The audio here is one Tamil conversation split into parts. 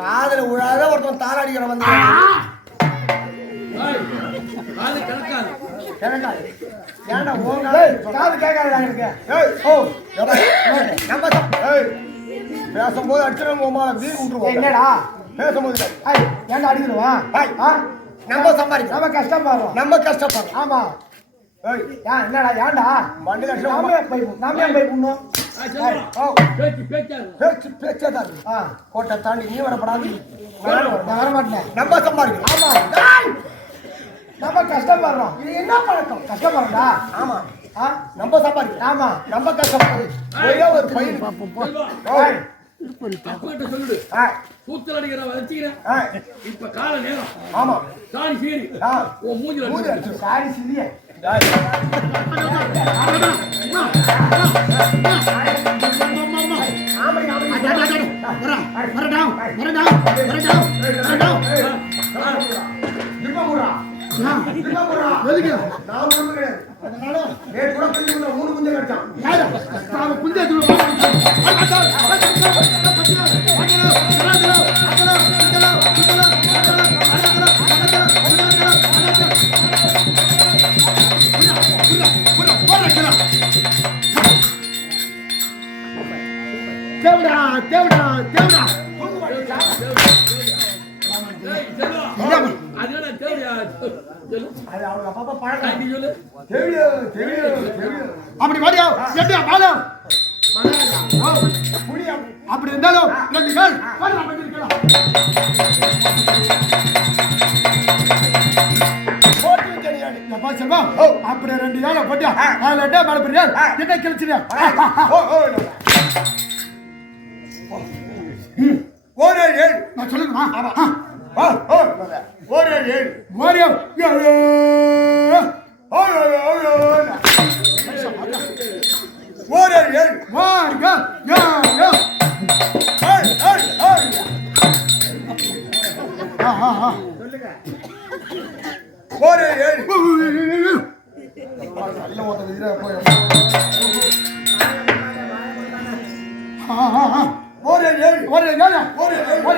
காதல உழாத ஒருத்தன் தாராடிக்கிற வந்து பேசும்போது அடிச்சிடும் என்னடா பேசும்போது ஏன்டா அடிக்கிறோம் நம்ம சம்பாதிக்கிறோம் நம்ம கஷ்டப்படுறோம் நம்ம கஷ்டப்படுறோம் ஆமா என்னடா ஏன்டா மண்டி கஷ்டம் நாமே போய் பண்ணும் கோட்டை தாண்டி நீ வரப்படாது வரமாட்டேன் நம்ம சம்பாதிக்கிறோம் ஆமா நம்ம கஷ்டப்படுறோம் இது என்ன பழக்கம் கஷ்டப்படுறா ஆமா நம்ம சம்பாதிக்கிறோம் ஆமா நம்ம கஷ்டப்படுறோம் ஒரே ஒரு பையன் சொல்லுடு கூத்தல் அடிக்கிற வச்சுக்கிறேன் இப்ப கால நேரம் ஆமா சாணி சீரி ஓ மூஞ்சில சாணி சீரிய மூணு குஞ்சு கட்டான் குஞ்சு தேவடா தேவடா தேவடா அதனால தேவடா அது அவங்க அப்பா பழக்கம். நீ சொல்லு. அப்படி வாடியா எப்படியா பாலம் அப்படி இருந்தாலும் ரெண்டு கால் செல்வம் அப்படி ரெண்டு கால போட்டியா அதுல மேல பெரியா என்ன கிழிச்சியா ஒரு ஏழு நான் சொல்லுங்கம்மா ஒரு ஏழு ஓரியோ ஒரு ஏழு வாரியா ஒரு ஏழு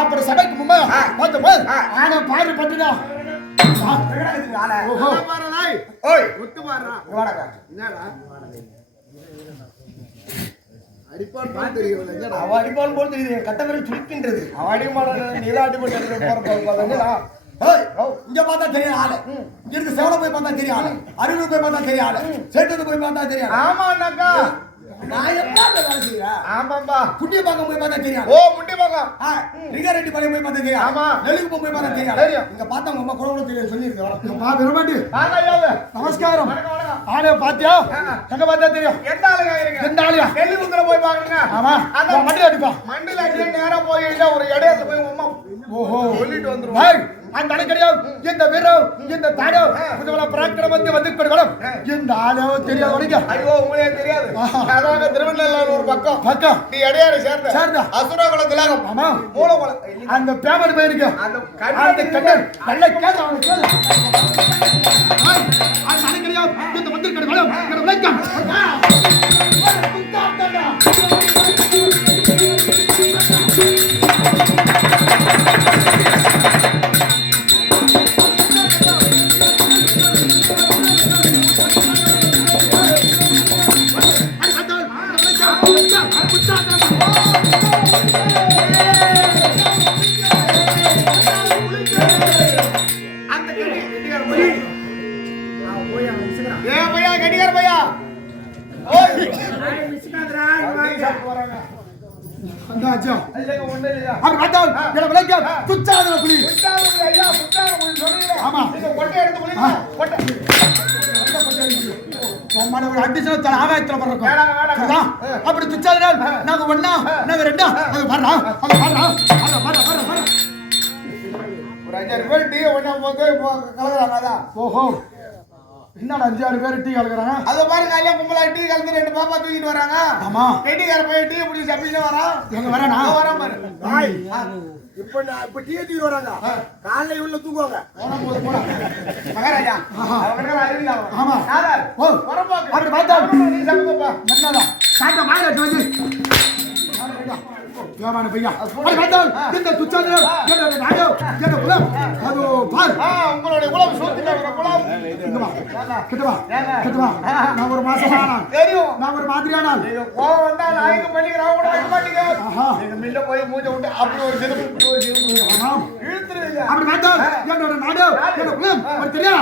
அப்படி சபைக்கு முன்பு வந்து போய் ஆனா பாரு பட்டுடா அடிப்பான் போல் தெரியுது கட்டவரை சுருக்கின்றது இங்க பார்த்தா தெரியும் ஆளு இங்க இருந்து செவல போய் பார்த்தா தெரியும் ஆளு அருள் போய் பார்த்தா தெரியும் ஆளு சேட்டு போய் பார்த்தா தெரியும் ஆமாண்ணாக்கா நான் எப்ப வேலை செய்யறேன் ஆமாப்பா குட்டி பாக்கம் போய் பார்த்தா தெரியும் ஓ முண்டி பாக்கம் ரிகாரெட்டி பாளையம் போய் பார்த்தா தெரியும் ஆமா நெல்லுக்கு போய் பார்த்தா தெரியும் இங்க பார்த்தா உங்க அம்மா கூட தெரியும் சொல்லியிருக்கேன் நமஸ்காரம் ஆளு பாத்தியா எங்க பார்த்தா தெரியும் எந்த ஆளுங்க இருக்கீங்க எந்த ஆளுயா நெல்லுக்குள்ள போய் பாருங்க ஆமா அந்த மண்டி அடிப்பா மண்டில அடிச்சு நேரா போய் ஒரு இடையத்துல போய் உங்க அம்மா ஓஹோ சொல்லிட்டு வந்துருவோம் அந்த அடைக்கடியோ இந்த வீரம் இந்த தாடோ புதுவள பராக்கிரமத்தை வந்து பெறுவலம் இந்த ஆளோ தெரியாது உனக்கு ஐயோ உங்களுக்கு தெரியாது அதாங்க திருவண்ணாமலை ஒரு பக்கம் நீ இடையாரை சேர்ந்த அசுரகுல திலகம் ஆமா மூலகுல அந்த பேமர் பையனுக்கு அந்த கண்ணன் நல்ல கேளு அவன் கேளு அந்த அடைக்கடியோ இந்த வந்து பெறுவலம் இந்த விளக்கம் அப்படி துச்சாதனால் நாங்க ஒண்ணா நாங்க ரெண்டா அது வர்றா ஒரு 5 பேர் டீ ஒண்ணா கலக்குறாங்க. ஓஹோ என்னடா 5-6 பேர் டீ கலக்குறாங்க? அத பாருங்க ஐயா கும்பலா டீ கலந்து 2 பாப்பா தூக்கிட்டு வராங்க. ஆமா டீக்கார போய் டீ குடி சப்பிட்டு வரான். எங்க வரானா? வரான் பாரு. ஹாய் இப்ப டீ தூக்கிட்டு வராங்க. காலைல இவள தூக்குவாங்க. போடா மகாராஜா அவங்க அறிவில ஆமா சார் ஓ வரப்பா அப்படி பார்த்தா நீ சப்பப்பா என்னடா சாட்ட வாயில வந்து யாமான பையா அப்படி பார்த்தா இந்த துச்சாதன என்ன நாயோ என்ன குலம் அது பார் உங்களுடைய குலம் சோத்திட்ட குலம் இங்க வா கிட்ட வா நான் ஒரு மாசமானா தெரியும் நான் ஒரு மாதிரியானா நீங்க கோவம் வந்தா நாயக பண்ணிக்கறா கூட வைக்க மாட்டீங்க நீங்க மில்ல போய் மூஞ்ச விட்டு அப்படி ஒரு சிறப்பு ஆமா இழுத்துறீங்க அப்படி பார்த்தா என்னோட நாடோ என்ன குலம் அது தெரியா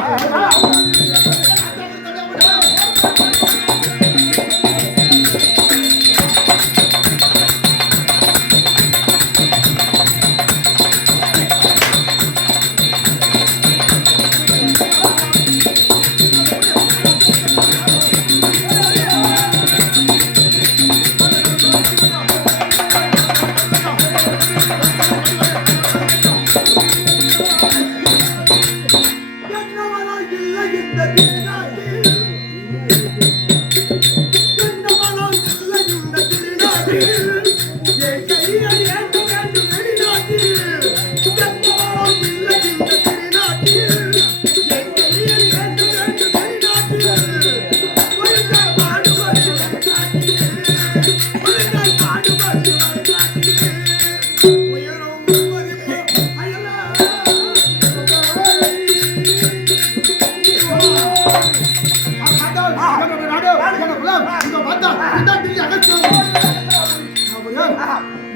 பார்த்தா இந்த டில்லி அகஸ்தியபுரி.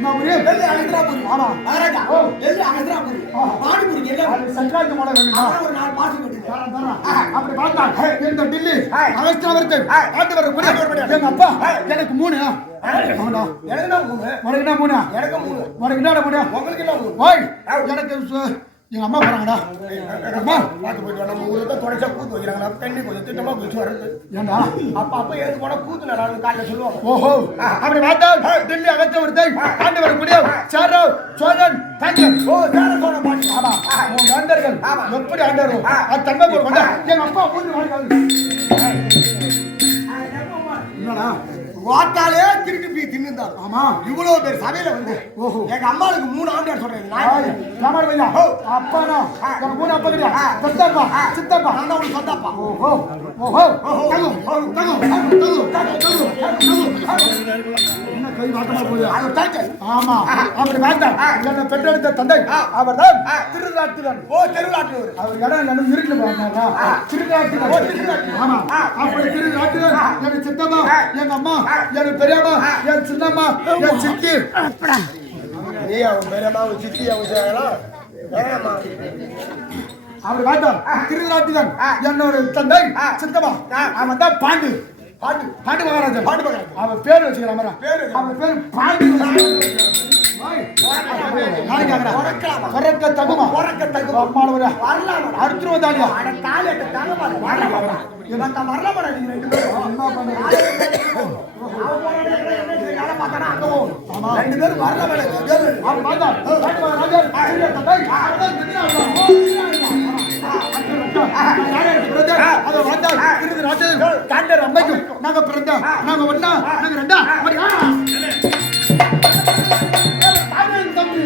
நான் ஒரே டெல்லி அகஸ்தியபுரி. ஆமா மகாராஜா டெல்லி அகஸ்தியபுரி. பாடுபுரி எல்லாம் அது சக்கராத்து மலை வேணுமா? ஒரு 4 மாசம் கட்டுது. அப்படி பார்த்தா இந்த டில்லி அகஸ்தியபுரத்தை ஆண்டு வரக்கூடிய எங்க அப்பா எனக்கு 3. ஆமாடா எனக்கு தான் 3. உனக்கு என்ன 3? எனக்கு 3. உனக்கு என்ன முடியும்? உங்களுக்கு என்ன 3? ஓய் எனக்கு எங்க அம்மா போறாங்கடா. அம்மா பார்த்து போயிட்டு நம்ம ஊர்ல தான் தொடச்சா கூத்து வைக்கிறாங்க. தண்ணி கொஞ்சம் திட்டமா குடிச்சு வரது. ஏண்டா அப்ப ஏது போனா கூத்து நடாது காலைல சொல்லுவாங்க. ஓஹோ அப்படி பார்த்தா டில்லி அகஸ்தியபுரத்தை ஆண்டு வரக்கூடிய சாரவ் சோழன் பாண்டியன். ஓ சேர சோழ பாண்டி. ஆமா உங்க அண்டர்கள் எப்படி ஆண்டாரோ அது தன்மை போல் கொண்டா எங்க அப்பா மூணு வாங்க. என்னடா வாட்டாலே திருட்டு போய் தின்னுந்தார். ஆமா இவ்வளவு பேர் சபையில வந்து ஓஹோ எங்க அம்மாளுக்கு 3 ஆண்டு சொல்றேன். ராமர் பையா அப்பானா உனக்கு 3 அப்பா கிடையா? சித்தப்பா சித்தப்பா நான் தான் உனக்கு சொந்தப்பா. ஓஹோ ஓஹோ தகு தகு தகு தகு என்ன கை வாட்டமா போகுது? அது தாய்ச்சல். ஆமா அப்படி பார்த்தா என்ன பெற்றெடுத்த தந்தை அவர்தான் திருநாட்டுதான். ஓ தெருளாட்டு அவர் இடம் என்ன இருக்குன்னு பாருங்க. திருநாட்டுதான். ஆமா அப்படி திருநாட்டுதான் என் சித்தம்மா எங்க அம்மா என் பெரியம்மா என் சின்னம்மா என் சித்தி. நீ அவன் பெரியம்மா அவன் சித்தி அவன் செய்யலாம். அப்படி பார்த்தா திருநாட்டுதான் என்னோட தந்தை சித்தம்மா அவன் தான் பாண்டு பாட்டு பாண்டு மகாராஜா. பாட்டு மகன். அவன் பேர் வச்சுக்கிறான். பேரு அவன் பேர் பாண்டு. பொறக்க தகுமா பொறக்க தகுமா அம்மானவரா வரலாம் அர்த்தவதாலியா அட தாலி அட்ட தகவல் வரலாம். இவன் தான் வரலாம் நீங்க 2 பேரும். அம்மா பண்ணு. வேலை பார்த்தானா அங்க போகும். 2 பேரும் வரலாம். அவன் பார்த்தா பாண்டு மகாராஜா சிறிய தந்தை அவர்தான் அதை வந்தா இருந்து நாட்டு தாண்டர் அம்மைக்கும் நாங்க பிறந்தா நாங்க ஒண்ணா நாங்க 2 தம்பி.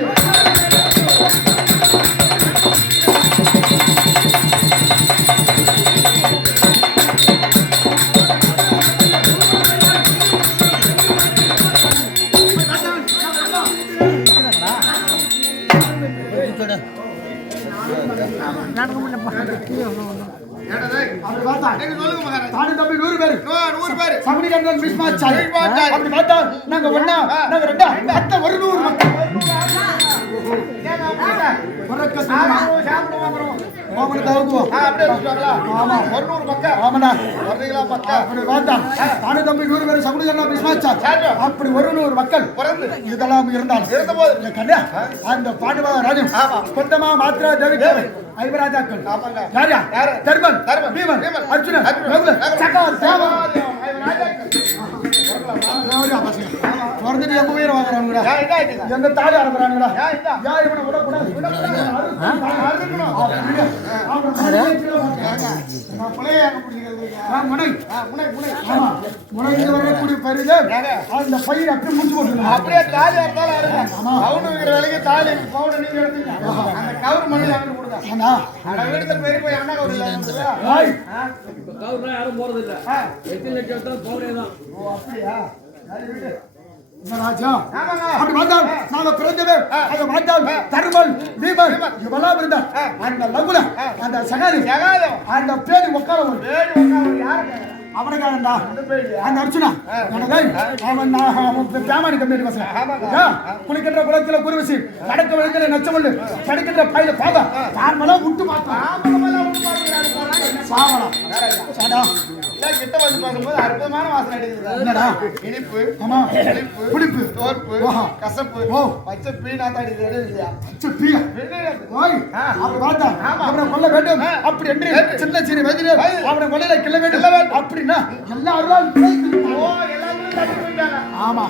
தானே தம்பி 100 பேர் சமணிகண்டன் மிஸ்மாச்சாரி. அப்படி பார்த்தா நாங்க ஒண்ணா நாங்க 2 மொத்த 100 மக்கள். ஆமா 100 மக்கள். ஆமாடா அப்படி பார்த்தா தானே தம்பி 100 பேர் சமணிகண்டன் மிஸ்மாச்சாரி. அப்படி 100 மக்கள் இதெல்லாம் இருந்தாலும் கண்ணா அந்த பாண்டுவா ராஜன் கொத்தமா மாத்திரா தேவி ஐவராஜாக்கள் யார் தர்மன் பீமன் அர்ஜுனன் நகுலன் சகார் தேவன் எங்க உயிரை வாங்குறாங்கடா எங்க தாலி அனுப்புறாங்கடா யார் இவனை விடக்கூடாது வரக்கூடிய பயிரில் அந்த பயிர் அப்படியே முடிச்சு போட்டு அப்படியே தாலி இருந்தாலும் அவனுங்கிற வேலைக்கு தாலி பவுடர் நீங்க எடுத்தீங்க அந்த கவர் மணி அங்க கொடுங்க வீட்டுல பெரிய போய் அண்ணா கவர் கவர்னா யாரும் போறது இல்ல. எத்தனை லட்சம் தான் பவுடே தான். ஓ அப்படியா ராஜா அப்படி வந்தால் நாங்க பிறந்தவே அதை வந்தால் தர்மல் பீமன் இவெல்லாம் இருந்தார். அந்த லகுல அந்த சகாரி அந்த பேடி உட்கார அவனுக்காகண்டா அந்த அர்ச்சுனா அவன் பேமானி கம்பெனி பசங்க குளிக்கின்ற குளத்துல குருவசி நடக்க வழிகளை நச்சமல்லு கிடைக்கின்ற பயில பாதா நார்மலா விட்டு கிட்ட வந்து பார்க்கும்போது அற்புதமான வாசனை அடிக்குது. என்னடா இனிப்பு ஆமா புளிப்பு தோற்பு கசப்பு பச்சை பீனாத்தா அடிக்கிறது இல்லையா அப்படி பார்த்தா அவனை கொல்ல வேண்டும் அப்படி என்று சின்ன சிறு வயதிலே அவனை கொல்ல கிள்ள வேண்டும் அப்படின்னா ஆமா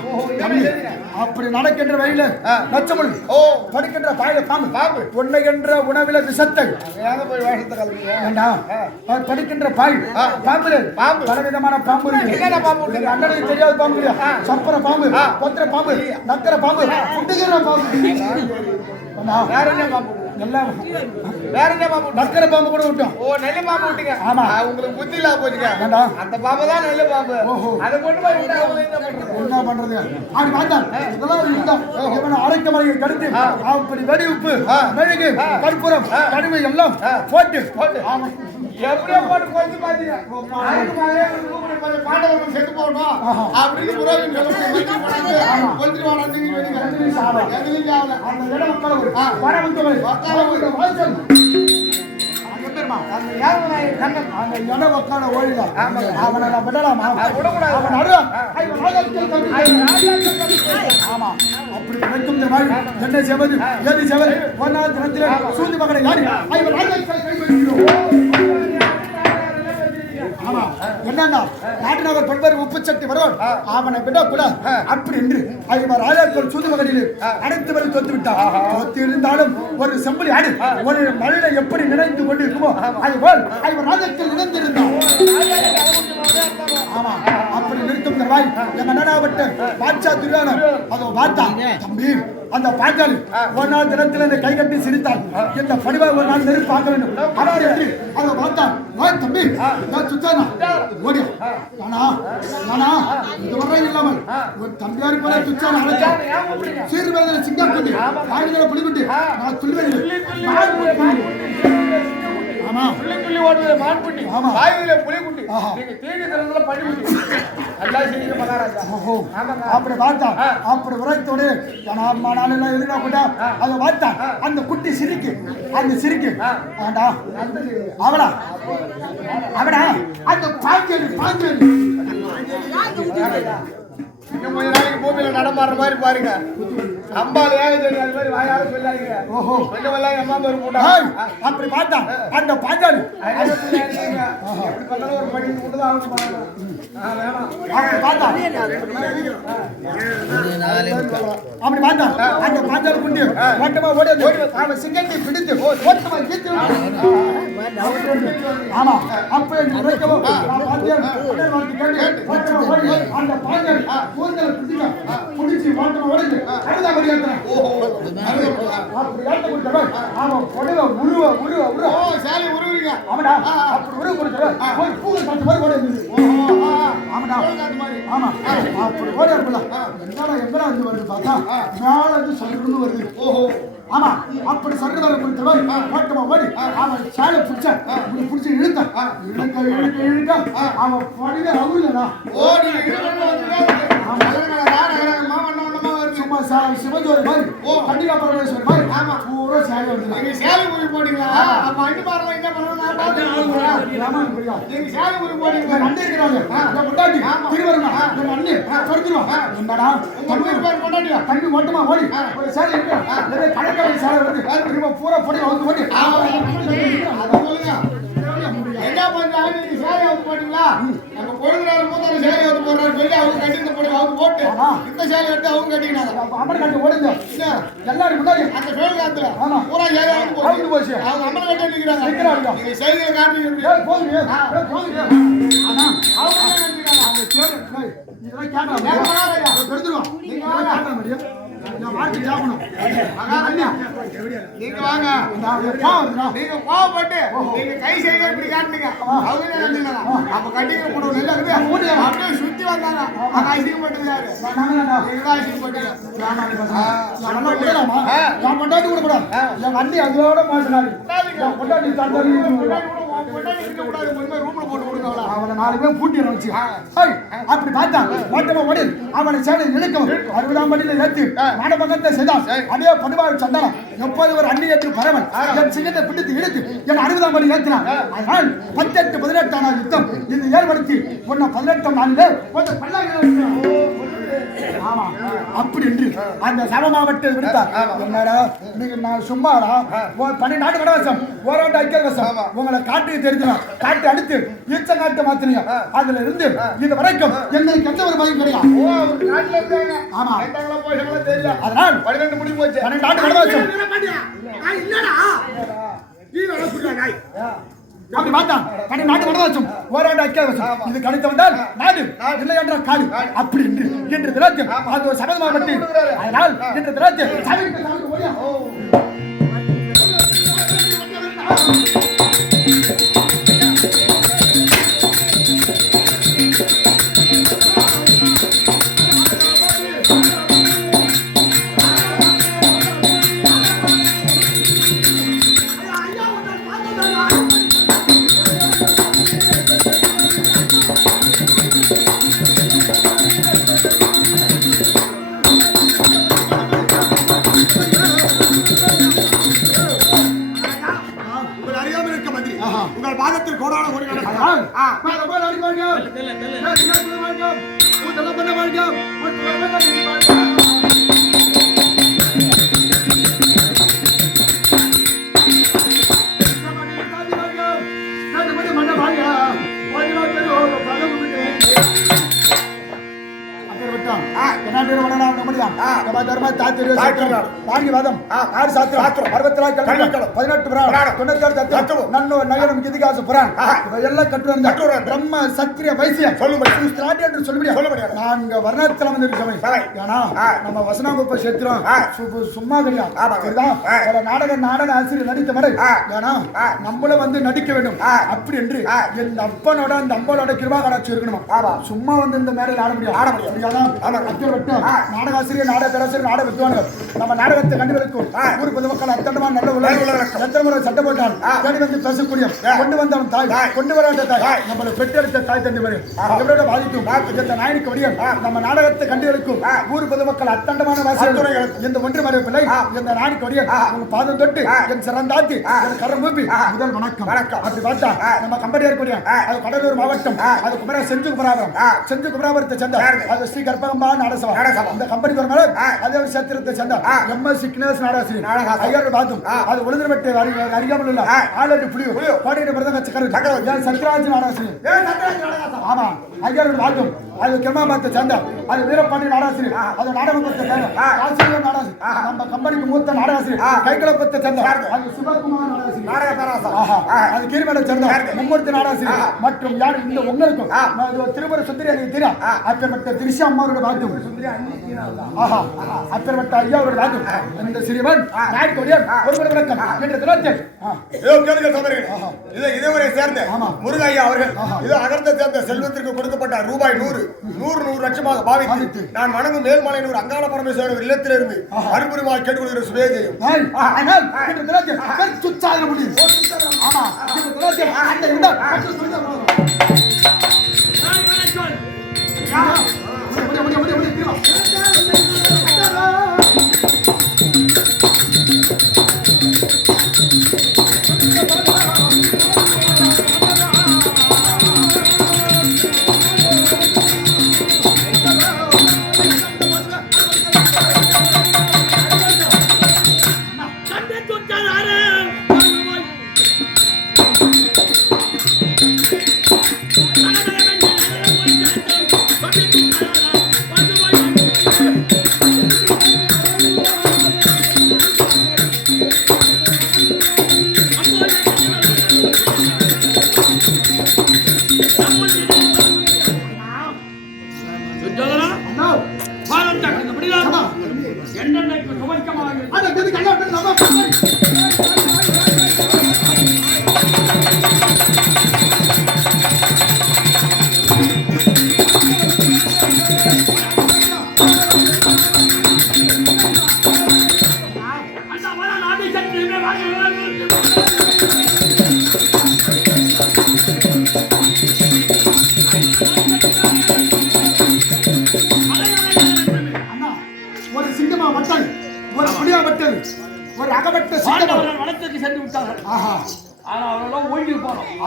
அப்படி நடக்கின்ற வழியில நச்சமுள் படிக்கின்ற தாயில பாம்பு உன்னை என்ற உணவில விஷத்தை போய் வேஷத்தை கலந்து படிக்கின்ற பாய் பாம்பு பலவிதமான பாம்பு இருக்கு. அண்ணனுக்கு தெரியாத பாம்பு இல்லையா? சப்பர பாம்பு கொத்திர பாம்பு நக்கர பாம்பு புட்டுகிற பாம்பு வேற என்ன பாம்பு எல்லாம் வேற என்ன பாம்பு நக்கர பாம்பு கூட விட்டோம். ஓ நெல்லு பாம்பு விட்டீங்க. ஆமா உங்களுக்கு புத்தி இல்லாம போச்சுங்க. அந்த பாம்பு தான் நெல்லு பாம்பு. அதை கொண்டு போய் விட்டா என்ன பண்றது? அப்படி பார்த்தா இதெல்லாம் இருந்தா இவனை அரைக்க மலையை கடுத்து அப்படி வெடி உப்பு மெழுகு கற்பூரம் கடுமை எல்லாம் போட்டு எப்படியோ போட்டு கொஞ்சம் பாத்தீங்க பாண்டவர்கள் செத்து போகணும் அப்படின்னு புரோகின் கொளுத்துட்டு வாடா அந்த இடம் மக்கள் பரமத்தவர் அந்த யாருநாயகன் கண்ணன் அந்த இடம் உட்கார ஓடிதான் அவனை நான் விடலாமா விடக்கூடாது. அவன் அருள் ஆமா அப்படி நினைக்கும் இந்த மாதிரி என்ன செவது ஏது செவது ஒன்னாவது தினத்திலே சூழ்ந்து மக்களை யாரு ஐவர் ராஜாக்கள் கைவிடுகிறோம். ஆமா என்னன்னா நாட்டுநகர் பல்வேறு உப்பு சக்தி வருவான் அவனை விடக்கூடாது அப்படி என்று ஐவர் ராஜாக்கள் சூது மகளில் அனைத்து வரை தோத்து விட்டான். தோத்து இருந்தாலும் ஒரு செம்புலி ஆடு ஒரு மழை எப்படி நினைத்து கொண்டு இருக்குமோ அதுபோல் ஐவர் ராஜாக்கள் நினைந்திருந்தான். ஆமா அப்படி நிறுத்தும் தருவாய் எங்க அண்ணனாவட்ட பாட்சா துரியானம் அதோ பார்த்தா தம்பி அந்த பாஞ்சாலி ஒரு நாள் தினத்தில் என்னை கை கட்டி சிரித்தான். இந்த படிவா ஒரு நாள் நெருப்பு பார்க்க வேண்டும் ஆனால் என்று அதை பார்த்தான். தம்பி நான் சுத்தானா ஓடியா நானா இது வரை இல்லாமல் ஒரு தம்பியாரி போல சுத்தான அழைச்சான். சீர்வேதனை சிங்கம் கொண்டு ஆயுதங்களை புலிகுட்டி நான் சொல்லுவேன். ஆமா புள்ளி ஓடுவது மான்குட்டி வாயுவில புலிகுட்டி நீங்க தேடி தரதுல பள்ளிக்குட்டி நல்லா செய்யுங்க மகாராஜா. அப்படி பார்த்தா அப்படி உரைத்தோடு அம்மா நாளெல்லாம் எதுனா கூட அதை பார்த்தா அந்த குட்டி சிரிக்கு அந்த சிரிக்கு ஆண்டா அவடா அந்த பாஞ்சேரி இன்னும் கொஞ்ச நாளைக்கு பூமியில நடமாடுற மாதிரி பாருங்க. அம்பால ஏக சொல்லி அது மாதிரி வாயால சொல்லாதீங்க. ஓஹோ கொஞ்சம் எல்லாம் அம்மா பேர் போட்டா அப்படி பார்த்தா அந்த பாஞ்சாலி எப்படி பார்த்தாலும் ஒரு படி விட்டுதான் ஆகணும் வேணாம். அப்படி பார்த்தா அந்த பாஞ்சாலி குண்டி ஓட்டமா ஓடியது அவன் சிங்கத்தை பிடித்து ஓட்டமா கீத்து. ஆமா அப்ப உரைக்கவும் அந்த பாஞ்சாலி கூந்தலை பிடிச்சி ஓட்டமா ஓடுது அதுதான் மரியாதை. அப்படி ஏற்ற கொடுத்தவன் அவன் புடவை உருவ சேலை உருவீங்க ஆமாடா அப்படி உருவ கொடுத்தவன் ஒரு பூவில் பார்த்த மாதிரி ஓடி இருந்தது. ஆமாடா ஆமா அப்படி ஓடி இருக்குல்ல எங்கடா இருந்து வருது பார்த்தா மேல இருந்து சொல்லிருந்து வருது. ஓஹோ ஆமா அப்படி சர்வதர கொடுத்தவன் ஓட்டமா ஓடி அவன் சேலை பிடிச்சி இழுக்க அவன் புடவை அவருலடா ஓடி சும்மா சிவஜோதி மாதிரி கண்டிகா பரமேஸ்வரி மாதிரி ஆமா பூரா சேலை வருது. நீங்க சேலை உருவி போட்டீங்களா? அப்ப அண்ணி பாருங்க என்ன பண்ணுவாங்க. நீங்க சேலை உருவி போட்டீங்க அண்ணன் இருக்கிறாங்க முன்னாடி திருவருமா அண்ணி சொல்லிடுவான். என்னடா கொண்டாடியா தண்ணி ஓட்டமா ஓடி ஒரு சேலை இருக்கு கடற்கரை சேலை வருது திரும்ப பூரா பொடி வந்து ஓடி சொல்லுங்க என்ன பண்றாங்க. நீங்க சேலை வந்து போட்டீங்களா? நம்ம பொழுதுனால மூத்தான சேலை வந்து போடுறாரு சொல்லி அவங்க கட்டிங்க போட்டு அவங்க போட்டு இந்த சேலை எடுத்து அவங்க கட்டிக்கினாங்க. அம்மன் கட்டி ஓடுங்க எல்லாரும் முன்னாடி அந்த சோழ காலத்துல ஆமா பூரா சேலை வந்து போச்சு அவங்க அம்மன் கட்டி நிக்கிறாங்க. நீங்க செய்தியை காட்டுறீங்க போதுங்க அதான் அவங்க நினைக்கிறாங்க அந்த சேலை இதெல்லாம் கேட்கலாம் பெருந்துருவான் நீங்க கேட்கலாம் முடியும் நான் வாட்டி கேட்கணும் நீங்க வாங்க நீங்க கோவப்பட்டு நீங்க கை செய்ய இப்படி காட்டுங்க அவங்க அப்ப கட்டிங்க போடுவோம் நல்லா இருக்குது அப்படியே சுத்தி வந்தாங்க அங்க ஐசியம் யாரு நீங்க ஐசியம் நான் கொண்டாடி கூட கூடாது என் வண்டி அதோட மாட்டினாரு கொண்டாடி ரூம்ல போட்டு கொடுங்க அவனை 4 பேர் பூட்டி வச்சு அப்படி பார்த்தா ஓட்டமா ஓடி அவனை சேலை இழுக்கவும் 60ஆம் படியில ஏற்றி மாடபங்கத்தை செய்தான். அதே படுவாய் சந்தானம் எப்போது ஒரு அண்ணி ஏற்று பரவன் என் சிங்கத்தை பிடித்து இழுத்து என் 60ஆம் படி ஏற்றினான். அதனால் 18 18 யுத்தம் இந்த ஏற்படுத்தி உன்னை 18ஆம் நாளிலே கொஞ்சம் பல்லாக ஆமா அப்படி என்று அந்த சமமாவட்டை விடுத்தார். என்னடா நீங்க நான் சும்மாடா 12 கடவசம் ஓராண்டு ஐக்கிய வசம் உங்களை காட்டுக்கு தெரிஞ்சுனா காட்டு அடுத்து ஈச்ச காட்டு மாத்தினியா அதுல இருந்து இது வரைக்கும் எங்களுக்கு எந்த ஒரு பயம் கிடையாது. ஆமா அதனால் 12 முடிவு போச்சு 12 கடவசம் அப்படி பார்த்தா கடி நாட்டு கடவசம் ஓராண்டு ஐக்கிய வசம் இது கணித்து வந்தால் நாடு இல்லை என்ற காடு அப்படி என்று தினத்தில் அது ஒரு சபதமாகப்பட்டு அதனால் இன்று தினத்தில் வந்தான் என்ன பேர் வடலாம் நம்மடியான் நம்ம தர்ம தாத்திரிய தாத்திரம். வாங்கி வாதம் ஆறு சாத்திரம் 64 கல்விக்கலம் 18 புராணம் 96 தத்துவம் நன்னோ நயனம் இதிகாச புராணம் இவையெல்லாம் கட்டுறாங்க பிரம்ம சத்திரிய வைசியம் சொல்லுங்க ஸ்டார்ட் என்று சொல்ல முடியாது நாங்க வர்ணத்துல வந்து இருக்கோம் ஏன்னா நம்ம வசனாகுப்ப சேத்திரம் சும்மா கிடையாது சரிதா பல நாடக ஆசிரியர் நடித்த மாதிரி ஏன்னா நம்மள வந்து நடிக்க வேண்டும் அப்படி என்று என் அப்பனோட அந்த அம்மனோட கிருபா கடாட்சி இருக்கணும் சும்மா வந்து இந்த மேடையில் ஆட முடியும் நாடக ஆசிரியர் நாடக பேராசிரியர் நாடக வித்துவாங்க நம்ம நாடகத்தை கண்டுபிடிக்கும் ஊர் பொதுமக்கள் அத்தண்டமா நல்ல உலக எத்தனை முறை சட்டை போட்டான் தேடி வந்து பேசக்கூடிய கொண்டு வந்தவன் தாய் கொண்டு வராத தாய் நம்மளை பெற்றெடுத்த தாய் தந்தை மாதிரி எவரோட பாதிக்கும் இந்த நாயனுக்கு வடியம் நம்ம நாடகத்தை கண்டுபிடிக்கும் ஊர் பொதுமக்கள் அத்தண்டமான வாசிகள் இந்த ஒன்று மறைப்பில்லை இந்த நாயனுக்கு வடியம் உங்க பாதம் தொட்டு என் சிறந்தாத்தி என் கரம் மூப்பி முதல் வணக்கம் அப்படி பார்த்தா நம்ம கம்பெனி இருக்கக்கூடிய அது கடலூர் மாவட்டம் அது குமரா செஞ்சு குமராபுரத்தை சேர்ந்த அது ஸ்ரீ கற்பகம்பா நாடசபா அந்த கம்பெனிக்கு ஒரு மேல அதே சேத்திரத்தை சேர்ந்த எம்எஸ் சிக்னஸ் நாடாசிரியர் ஐயர் பாத்தும் அது உளுந்தரப்பட்டு அறியாமல் உள்ள ஆளட்டு புலியூர் கோடையிட பிரதம சக்கர சத்யராஜ் நாடாசிரியர் ஆமா ஐயர் பாத்தும் அது கிரமாபாத்தை சேர்ந்த அது வீரப்பாண்டி நாடாசிரியர் அது நாடகத்தை சேர்ந்த ஆசிரியர் நாடாசிரியர் நம்ம கம்பெனிக்கு மூத்த நாடாசிரியர் கைகலப்பத்தை சேர்ந்த அது சிவகுமார் நாடாசிரியர் அது கீழ்மேட சேர்ந்த மும்மூர்த்தி நாடாசிரியர் மற்றும் யார் இந்த உங்களுக்கும் திருமுறை சுந்தரி எனக்கு தெரியும் அப்பேற்பட்ட திருஷா அம்மாவோட பாத்தும் அப்பேற்பட்ட ஐயா அவரோட பாத்தும் இந்த சிறிவன் நாய்க்கு ஒரு வணக்கம் என்ற தினத்தில் இதே சேர்ந்த முருக ஐயா அவர்கள் இது அகர்ந்த சேர்ந்த செல்வத்திற்கு கொடுக்கப்பட்ட ரூபாய் 100 லட்சமாக பாவித்து நான் வணங்கும் மேல்மலையனூர் அங்காள பரமேஸ்வரர் இல்லத்திலிருந்து அன்புரிவாய் கேட்டுக்கொள்கிற சுவேஜயம்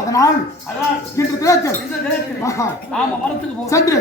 அதனால் இன்று தினத்தில் சென்று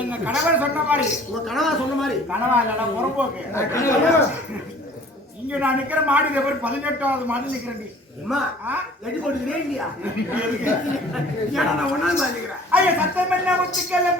எங்க கணவர் சொன்ன மாதிரி உங்க கனவா சொன்ன மாதிரி கனவா இல்லடா புறம்போக்கு இங்க நான் நிக்கிற மாடி பேர் 18வது மாடி நிக்கிறேன் அம்மா எடி போடுறே இல்லையா ஏன்னா நான் ஒண்ணாம் மாடி நிக்கிறேன் ஐயா சத்தம் பண்ண முத்துக்கல்ல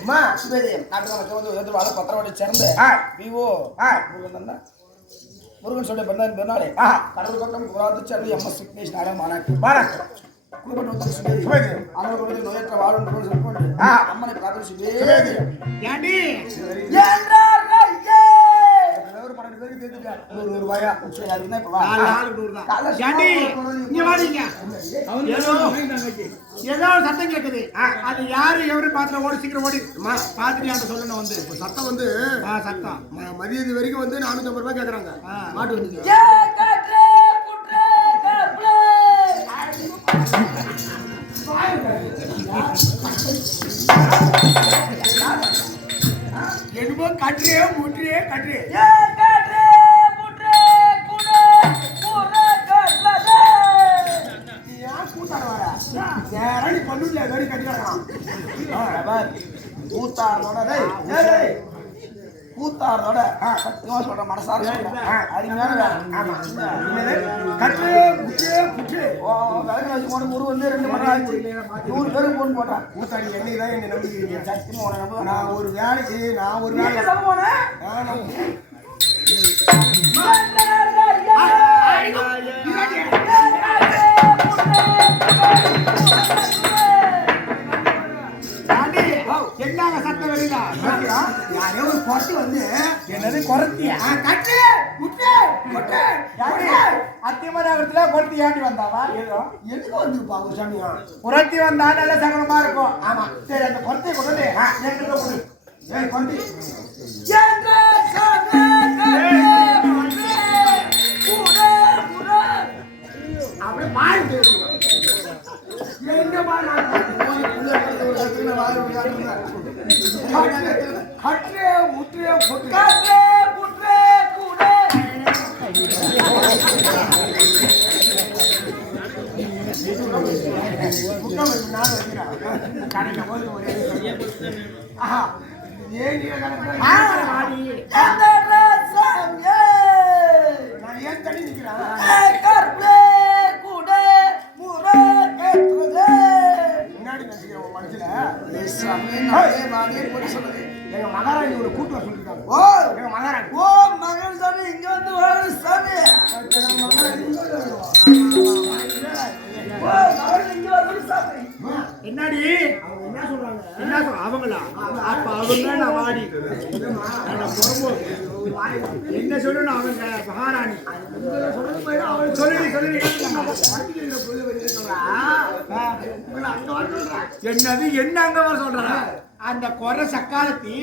அம்மா சுபேதியம் நாட்டுக்கு வந்து எதிர்வாழ பத்திரவாடி சேர்ந்து விவோ முருகன் சொல்ல பிறந்த பிறனாலே கடவுள் பக்கம் புறாத்து சேர்ந்து எம்எஸ் விக்னேஷ் நாடகம் மாநாட்டு குடும்பத்தை சுபேதியம் அவர்கள் வந்து நோயற்ற வாழும் சொல்லி அம்மனை காதல் சுபேதியம் ஏண்டி ஏதோ சத்தம் கேக்குது அது யாரு எவரு பாத்திரம் ஓடி சீக்கிரம் ஓடி பாத்துட்டு சொல்லணும் வந்து சத்தம் வந்து சத்தம் மதியது வரைக்கும் வந்து 450 ரூபாய் கேக்குறாங்க மாட்டு வந்து என்னமோ கட்டுறே முற்றியே கட்டுறே கூத்தாரோட சத்தியமா சொல்ற மனசார முரு வந்து 2 மணி ஆச்சு 100 பேருக்கு போன் போட்டான் கூத்தாடி என்னைக்கு தான் என்ன நம்பிக்கிறீங்க சத்தியமா உனக்கு நான் ஒரு வேலை என்னங்க சத்தம் வெளியில யாரோ ஒரு குறத்தி வந்து என்னது குறத்தி கட்டு முட்டை முட்டை அத்திமராகத்துல குறத்தி ஏண்டி வந்தாவா ஏதோ எதுக்கு வந்துருப்பா ஒரு சாமியா குறத்தி வந்தா நல்ல சகலமா இருக்கும் ஆமா சரி அந்த குறத்தை கொண்டு என்கிட்ட கொடு ஏய் குறத்தி அப்படியே மாறி எங்க கட்டே முட்டே கட்டே முட்டே கூட ஏன் தண்ணி நிற்கிறேன் எங்க மகாராணி ஒரு கூட்டம் சொல்லிருக்காங்க ஓ எங்க மகாராணி ஓ மகன் சாமி இங்க வந்து வாழ சாமி என்னடி என்ன சொல்றாங்க என்ன சொல்ற அவங்களா அப்ப அவங்க நான் வாடி என்ன சொல்லணும் அவங்க மகாராணி சொல்லி என்னது என்ன அங்க வர சொல்றாங்க அந்த குறை சக்காலத்தி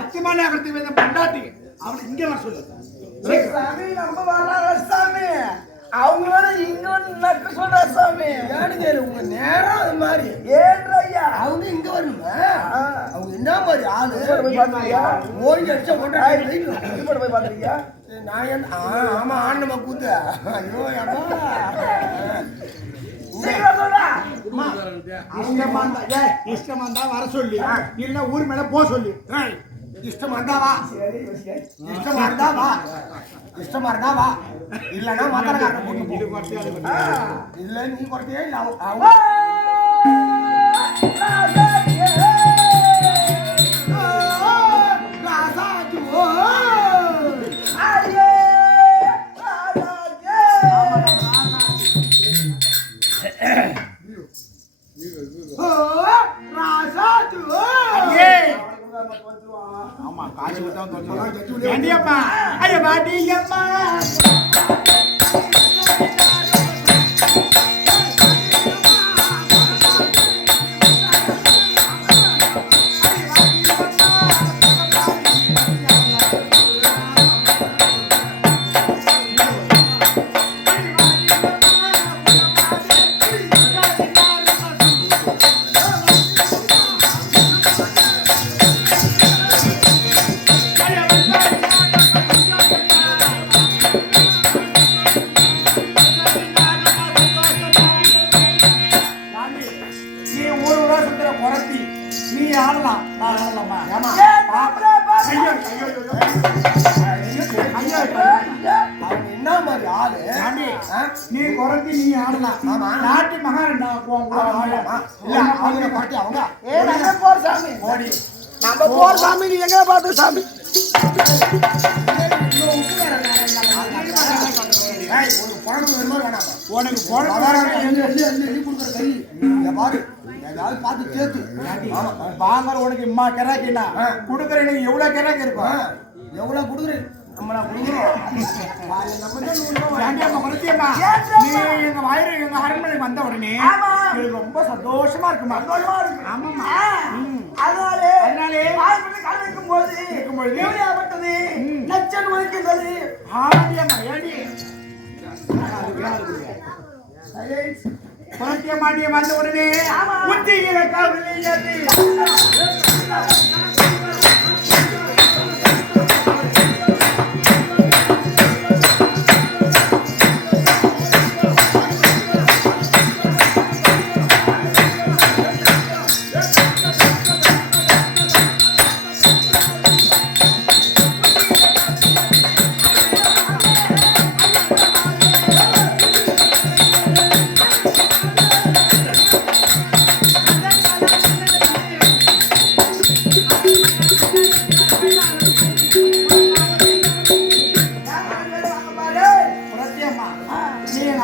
அத்திமாலை அகரத்துக்கு வேந்த பண்டாட்டி அவனை இங்க வர சொல்லு சாமி நம்ம வர்றாங்க சாமி அவங்களோட இங்க நட்டு சொல்ற சாமி ஏன்னு உங்க நேரம் அது மாதிரி ஏன்றையா அவங்க இங்க வரணுமா அவங்க என்ன மாதிரி ஆளு போய் பாத்துறியா ஓய்வு அடிச்சா கொண்டு போய் பாத்துறியா நான் ஆமா ஆண்டமா கூத்து ஐயோ இஷ்டம் வந்தா வர சொல்லி இல்ல ஊர் மேல போ சொல்லி இஷ்டம் வந்தாவா இஷ்டம் வந்தாவா இஷ்டமா இருந்தாவா இல்லன்னா மத்தரக்காரன் இல்ல நீ கொட்டியே இல்ல ஆமா காசு கொடுத்தா ஏண்டியப்பா ஐயா பாட்டியம்மா நீ குறைச்சி நீ ஆடலாம் நாட்டு மகாரண்டா அவங்க போற சாமி ஓடி நம்ம போற சாமி நீ எங்க பார்த்து சாமி உனக்கு பாரு ஏதாவது பார்த்து சேர்த்து வாங்குற உனக்கு இம்மா கிராக்கினா கொடுக்குற எனக்கு எவ்வளவு கிராக்கி இருக்கும் எவ்வளவு கொடுக்குறேன் நம்மளா கொடுக்குறோம் எங்க அரண்மனை வந்த உடனே எனக்கு ரொம்ப சந்தோஷமா இருக்குமா ஆமாமா அதனாலே இருக்கும் பொழுது எப்படியாப்பட்டது நச்சன் ஒழிக்கின்றது ஆடியம்மா ஏடி மாட்டிய வந்த உடனே புத்தியில கவலை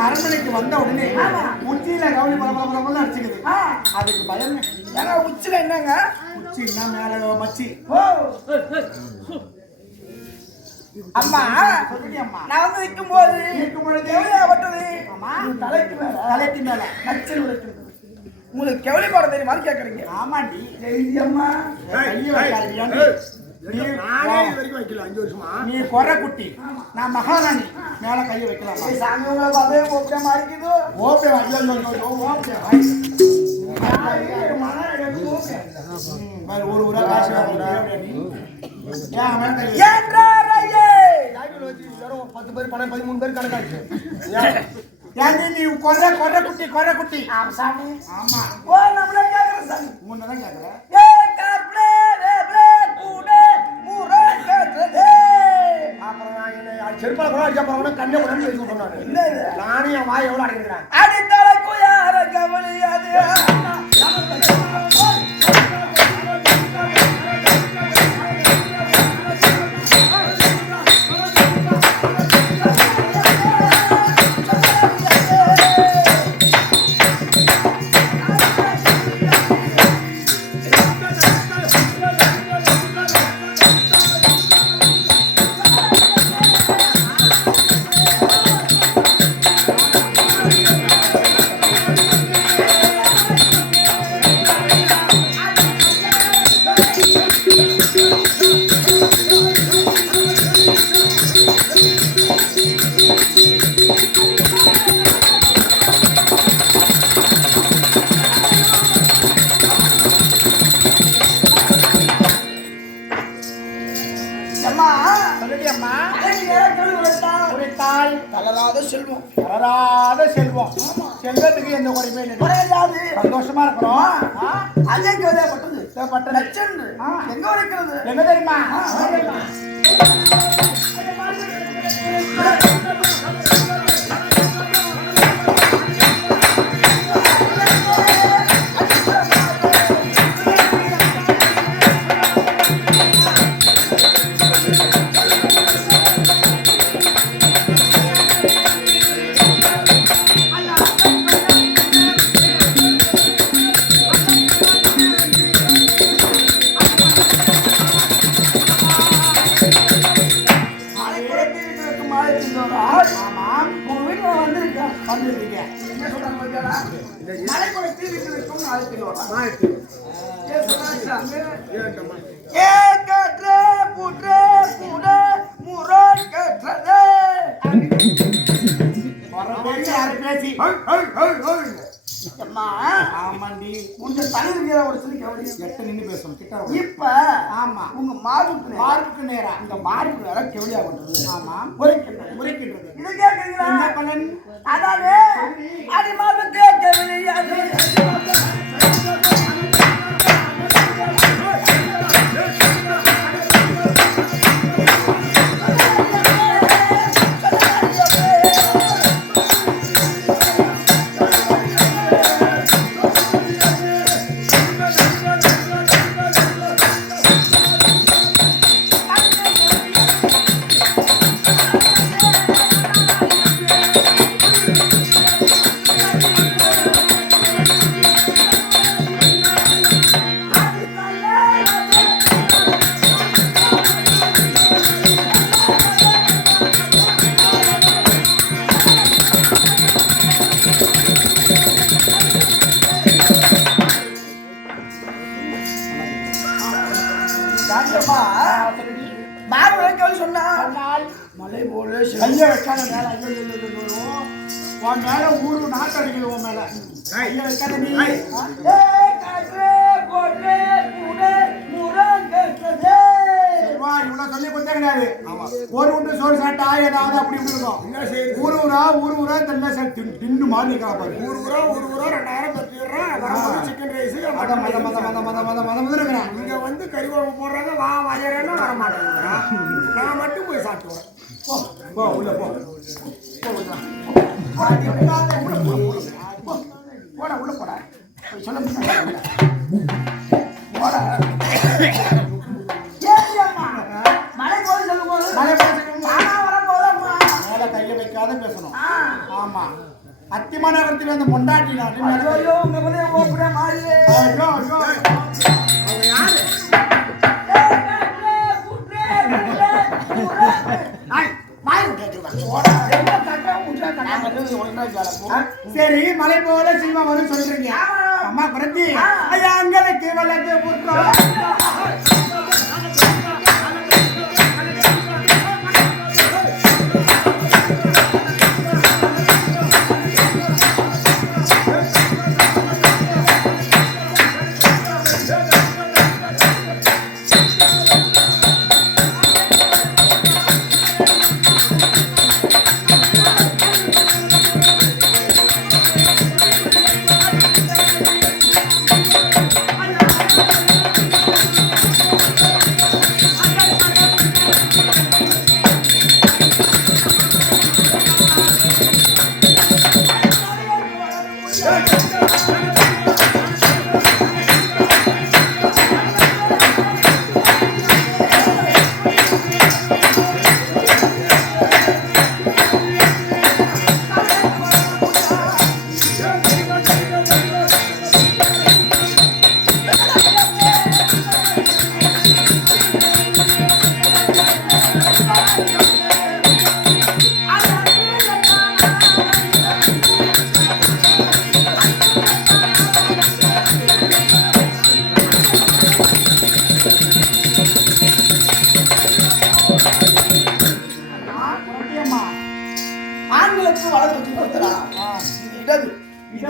அரண்மனைக்கு வந்த உடனே உச்சியில கவனி பரபரப்பு அடிச்சுக்குது அதுக்கு பயம் ஏன்னா உச்சில என்னங்க உச்சி என்ன மேல மச்சி அம்மா நான் வந்து நிற்கும் போது எப்படியாப்பட்டது தலைக்கு மேல நச்சன் ஒழிக்கின்றது உங்களுக்கு கெவலி பாட தெரியுமான்னு கேட்கறீங்க ஆமாண்டி அம்மா நீ குறை குட்டி நான் மகாராணி மேல கையை வைக்கலாம் சாமி உங்களை அதே ஓப்பியமா இருக்குது ஒரு ஊரா காசு 10 பேர் 13 பேர் கணக்காச்சு நீ குறை குட்டி சாமி ஆமா ஓ நம்மள கேக்குற சாமி முன்னதான் கேக்குற செருப்பால கூட அடிச்சா போறவன கண்ணே உடனே பேசி சொன்னாரு இல்ல இது நானே என் வாய் எவ்வளவு அடைக்கிறேன் அடித்தலைக்கு யார கவனியாது செல்வம் செல்வத்துக்கு எந்த குறையுமே சந்தோஷமா இருக்கிறோம் அதே கேள்விப்பட்டது லட்சம் எங்க வரைக்கிறது எங்க தெரியுமா இப்ப ஆமா உங்க மார்புக்கு நேரா இந்த மார்புக்கு நேரா கெவலியா பண்றது ஆமா முறைக்கின்றது இது கேக்குறீங்களா என்ன பலன் அதானே அடி மார்புக்கு கெவலியா சாந்தம்மா மாறு சொன்னா மலை போல கையை வைக்காத மேல உன் மேல ஊரு நாட்டு அடிக்குது உன் மேல கையை வைக்காத நீ இவ்வளவு சொல்லி கொடுத்தே கிடையாது ஒரு ஒன்று சோறு சாப்பிட்டா ஏதாவது அப்படி இப்படி இருக்கும் ஊர் ஊரா தெரியல தின்னு மாறி நிற்கிறான் ஊர் ஊரா 2000 பத்திடுறான் சிக்கன் ரைஸ் மத இருக்கிறான் இங்க வந்து கறி குழம்பு போடுறாங்க வரையறேன்னா வர மாட்டேங்கிறான் நான் மட்டும் போய் சாப்பிட்டுவேன் போ உள்ள போ போடா உள்ள போடா சொல்ல போடா கையை வைக்காத பேசணும் ஆமா அத்திமாநகரத்தில் அந்த பொண்டாட்டி சரி மலை போல சினிமா வரும் சொல்றீங்க அம்மா பிரத்தி ஐயா அங்களுக்கு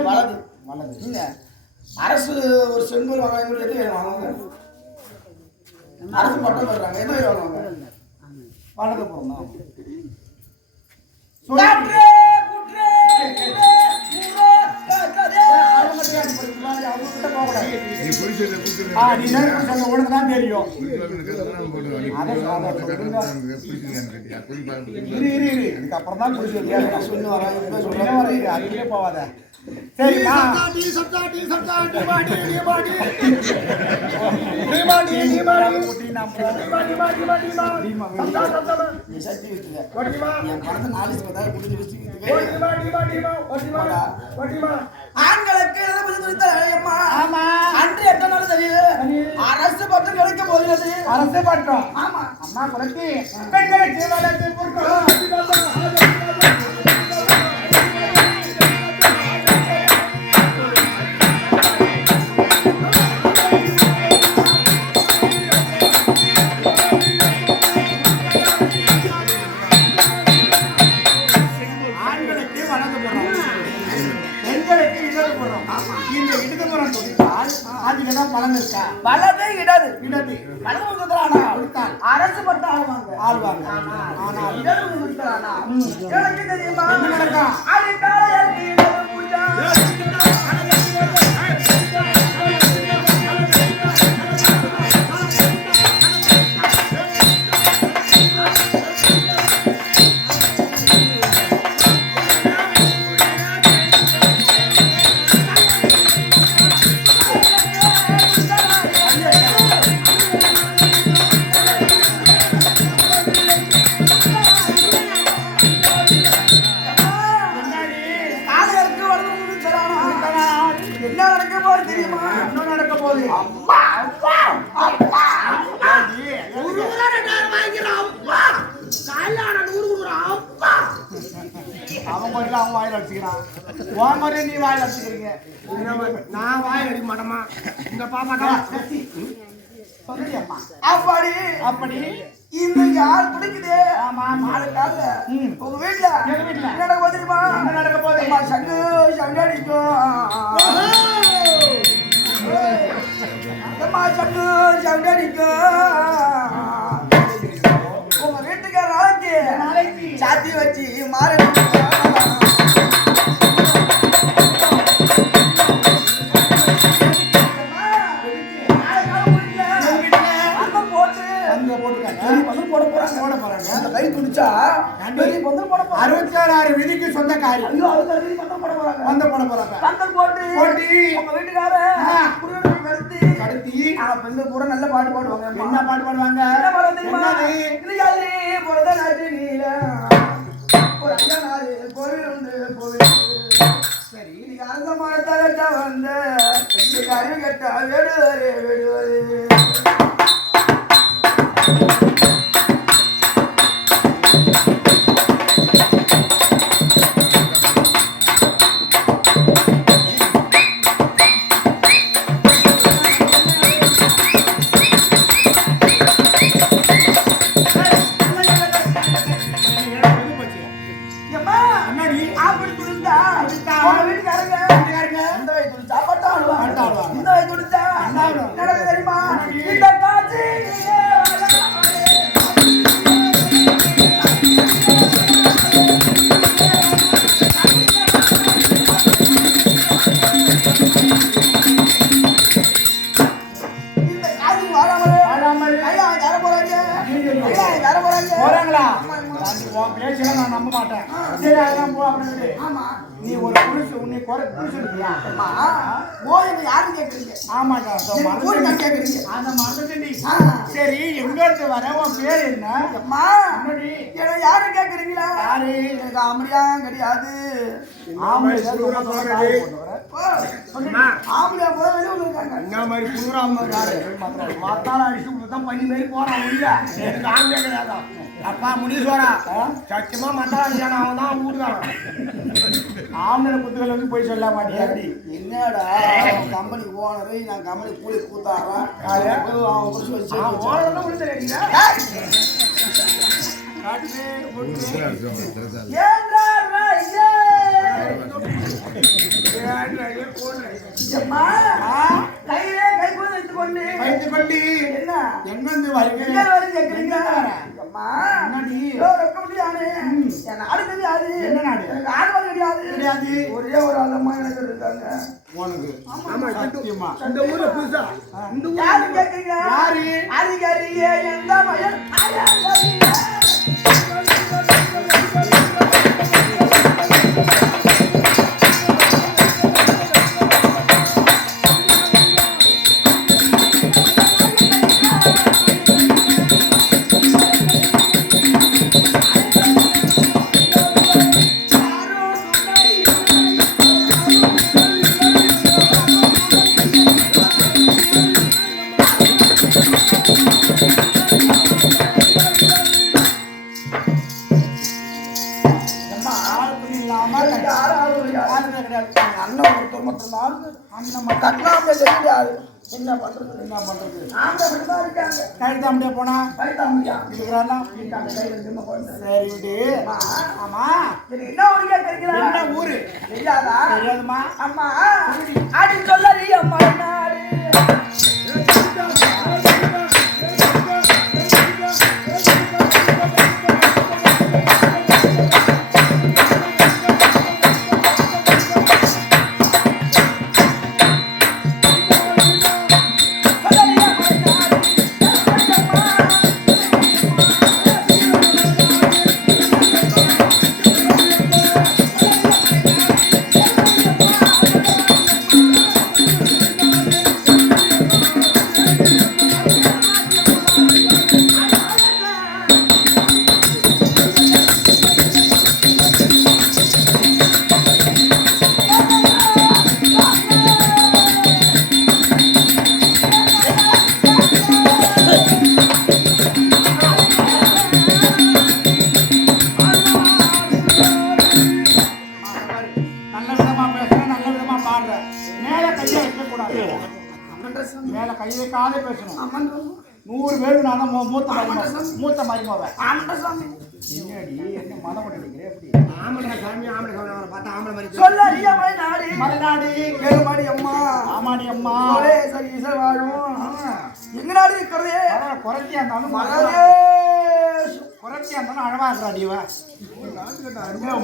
வளர்ந்து அரசு ஒரு செங்கல் வாங்க எது வாங்குவாங்க அரசு பட்டம் தர்றாங்க எது வாங்குவாங்க வளர்க்க போறோம் தெரியும் இதுக்கப்புறம் தான் சொல்லுவாங்க போவாத சரி ஆண்களுக்கு அன்று எத்தனை நாள் தெரியும் அரசு பட்டம் கிடைக்க போகிறது அரசு பட்டம் ஆமா அம்மா குறைச்சி பெண்களுக்கு வளர்த்து பலன் இருக்கா வலது இடது இடது வலது கொடுத்தால் அரசு பட்டம் ஆழ்வாங்க ஆனா இடது கொடுத்தானா எனக்கு தெரியுமா அவன் வாயில அடிச்சுக்கிறான் நீ வாயில அடிச்சுக்கிறீங்க நான் வாயில் அடிக்க மாட்டோமா இந்த பாப்பாக்கா சொல்லுடியம்மா. அப்படி அப்படி இந்த யார் துடிக்குது ஆமா நாலு கால உங்க வீட்டுல எங்க வீட்டுல என்ன நடக்க போகுது தெரியுமா? என்ன நடக்க போகுது? அம்மா சங்கு சங்கடிக்கும் அம்மா சங்கு சங்கடிக்கும் உங்க வீட்டுக்கார நாளைக்கு சாத்தி வச்சு மாறடிக்கும் விதிக்கு சொந்தக்காரி வந்து போட போறாங்க. கடத்தி பெண்கள் பூரா நல்ல பாட்டு பாடுவாங்க. என்ன பாட்டு பாடுவாங்க? என்ன பாடம் தெரியுமா? ஒரு ஐயா நாள் கோவில் உண்டு கோவில். சரி அந்த மரத்தை வந்து அறிவு கட்ட வேடுவாரு வேடுவாரு. நான் நம்ப மாட்டேன். சரி அதெல்லாம் போ அப்படின்னு. ஆமா நீ ஒரு புருஷன் உன்னை குறை புருஷன்யா யாரும் கேட்குறீங்க? ஆமாடா கேட்குறீங்க அந்த மறந்துட்டேன்டி. சரி எங்க இருந்து வர? உன் பேர் என்ன? அம்மா யாரும் கேட்குறீங்களா? யாரு? எனக்கு அமரியா கிடையாது. ஆம்பளையா போற வெளியூர் இருக்காங்க. என்ன மாதிரி புதுராம மத்தால அடிச்சு தான் பண்ணி மாதிரி போறான். எனக்கு ஆம்பளை கிடையாதா? அப்பா முனீஸ்வரா சத்தியமா மத்தால அடிச்சான அவன் தான் ஊடுதான். ஆம்பளை புத்துகள் வந்து போய் சொல்ல மாட்டியா? என்னடா கம்பெனிக்கு ஓனரு நான் கம்பெனி கூலி கூத்தாடுறேன். கையிலே கை போது வைத்துக் கொண்டு என்ன எங்கிருந்து வரீங்க? என்ன நாடு? கிடையாது. ஒரே ஒரு அம்மா எனக்கு இருக்காங்க. இந்த ஊர்ல புதுசா யாரு கேக்குறீங்க? யாரு? அதிகாரியே எந்த மயன் என்ன பண்றது? கழுத்தாமட்டே போனா சரி விடு. ஆமா என்ன ஊரு கேட்கறீங்களா? என்ன ஊரு தெரியாதா? தெரியாதுமா. அம்மா அடி சொல்லி அம்மா நாடு 100 பேருக்கு நான் தான் மூத்த மாதிரி போவேன். ஆமாண்டா சாமி. என்னடி என்ன மதம் பண்ணிக்கிறேன் எப்படி? ஆமாண்டா சாமி, ஆமாண்டா சாமி. அவனை பார்த்தா ஆம்பளை மாதிரி சொல்ல ஐயா மலைநாடு. மலைநாடு கேளுமாடி அம்மா. ஆமாடி அம்மா. ஒரே சரி வாழும். எங்க நாடு இருக்கிறது? குறைச்சியா இருந்தாலும் குறைச்சியா இருந்தாலும் அழகா இருக்கிறாடி இவ.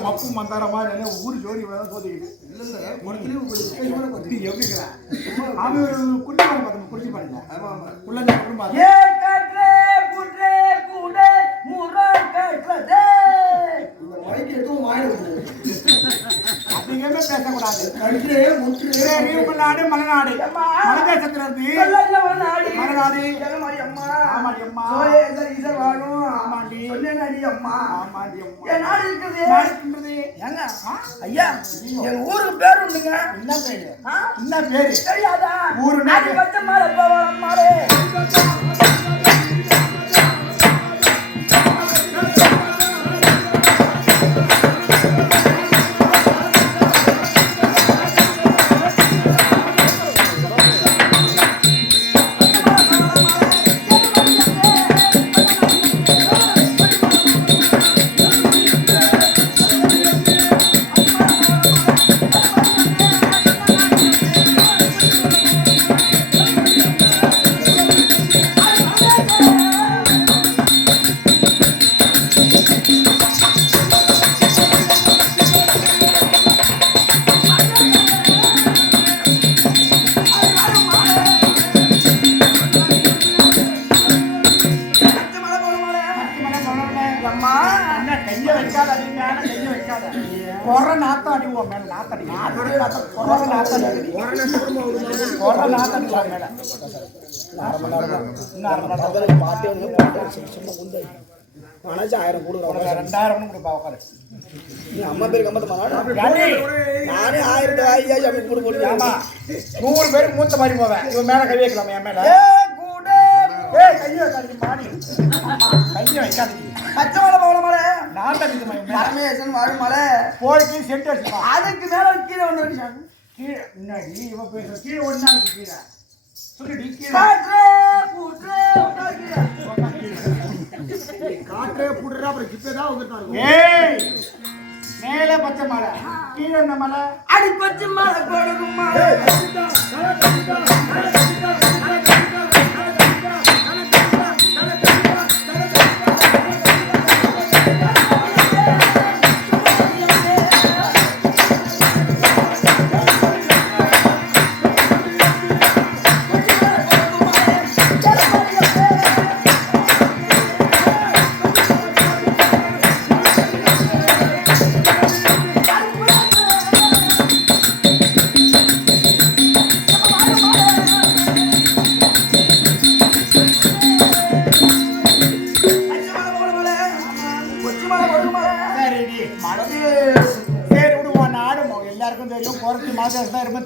மப்பு மந்தாரமா ஊர் ஜோடி தான் சோதிக்குது. எப்படி இருக்கிறா? அவன் ஒரு குட்டி பாருங்க, குட்டி பாருங்க. உள்ள குடும்பம் ஏ கட்ரே புட்ரே கூடே முரா கட்ரதே. இந்த மைக் எதுவும் வாயிடுது. அப்படிங்கவே பேசக்கூடாது. கட்ரே முட்ரே நாடு மலைநாடு. மலைதேசத்துல இருந்து மலைநாடு. கேளுமாடி அம்மா. ஆமாடி அம்மா. ஒரே சரி வாழும். ஆமாடி. சொல்லேனாடி அம்மா. ஆமாடி அம்மா. என் நாடு இருக்குது. நாடுன்றது ஏங்க ஐயா எங்க ஊருக்கு பேர் உண்டுங்க. என்ன பேரு? என்ன பேரு தெரியாதா? ஊரு அது பச்சை மாலை போவான் மாலே. கொர நாத்தம் அடிவோம் மேல. நாத்தடி கொர நாத்தம் அடி. கொர நாத்தம் அடிவோம் மேல. மனசு 1000 கொடுக்குறோம். 2000 கொடுப்பா உட்காரு. நீ அம்மா பேருக்கு 50 நானே 1000 ஆயியாச்சு அப்படி கூட போடுங்க. ஆமா 100 பேருக்கு மூத்த மாதிரி போவேன். இவன் மேல கை வைக்கலாம் என் மேல. கையை வைக்காதீங்க மாடி. கையை வைக்காதீங்க. பச்சை மலை பவள மலை. நான் தான் இது பரமேசன் வாழும் மலை. போய்க்கு சென்ட் வச்சுப்பா. அதுக்கு மேல கீழே ஒன்று வச்சாங்க. கீழே முன்னாடி இவன் பேசுற கீழே ஒண்ணா இருக்கு. கீழே சொல்லிடி கீழே. காற்றே பூற்றே உண்டாக்கியா. காற்றே புடுறா அப்புறம் கிப்பே தான் வந்துட்டாங்க. ஏய் மேலே பச்சை மலை, கீழே என்ன மலை? அடி பச்சை மலை கொடுக்கும் மலை.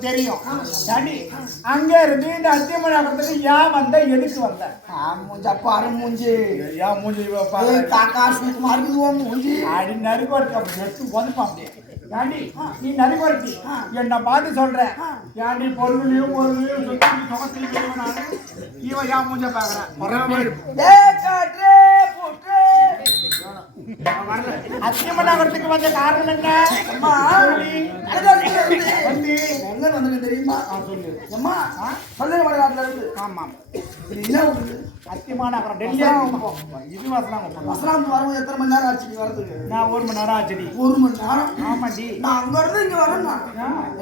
தெரியும். அங்க இருந்து இந்த அத்தியமன் ஆகிறதுக்கு ஏன் வந்த, எதுக்கு வந்த? பாரு மூஞ்சி ஏன் மூஞ்சி காக்கா சுமார் மூஞ்சி அடி நறுக்கு அப்படி எடுத்து வந்துப்பான். ஏண்டி நீ நறுக்கு என்ன பார்த்து சொல்றேன். ஏண்டி பொருளையும் இவன் ஏன் மூஞ்ச பாக்குறேன். அத்தியமன் ஆகிறதுக்கு வந்த காரணம் என்ன? தெரியுமா? அம்மா பல்லு வடநாட்டுல இருந்து. ஆமா என்ன அத்தியமான அப்புறம் டெல்லி இது வசலாம் வரும். எத்தனை மணி நேரம் ஆச்சு நீ வரதுக்கு? நான் 1 மணி நேரம் ஆச்சுடி. 1 மணி நேரம்? ஆமாடி. நான் அங்க இருந்து இங்க வரேன்.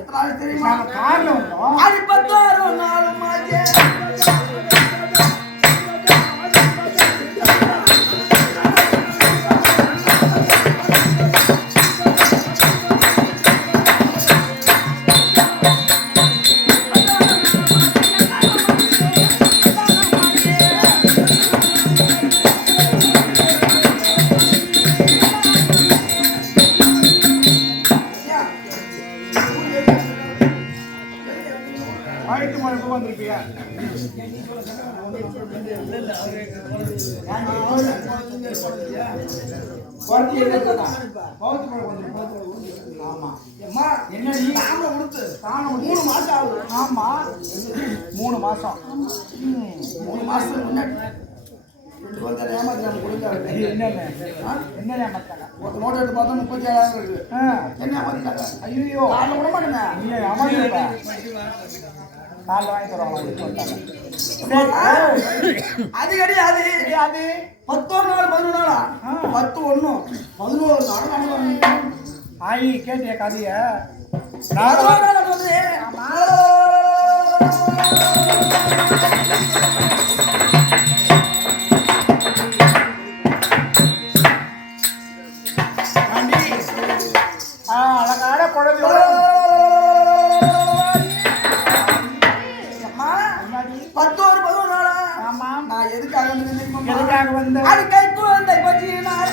எத்தனை நாள் தெரியுமா? கார்ல வந்தோம். அது 16 நாள் மாஜே. வந்திருப்பியா? அம்மா என்ன நீ தான கொடுத்து 3 மாசம் ஆகுது. ஆமா 3 மாசம். 3 மாசத்துக்கு முன்னாடி ரெண்டு பேரும் தான் ஏமாத்தி நம்ம கொடுத்தாங்க. என்ன ஏமாத்தாங்க? ஒரு நோட்டு எடுத்து பார்த்தா 37,000 இருக்கு. என்ன ஏமாத்திட்டாங்க? ஐயோ காலைல விட மாட்டேங்க. நீ அமர்ந்து காலைல வாங்கி தருவாங்க சொல்லிட்டாங்க. அது கிடையாது. அது 11 நாள் 11 நாளா 10 1 11 நாள் நடந்து ஆயி கேட்டிய கதைய 11 நாள் வந்து அழகான குழந்தை அம்மா 11 நாளா. ஆமா நான் எதுக்காக வந்து எதுக்காக வந்த அது கை குழந்தை பற்றி நான்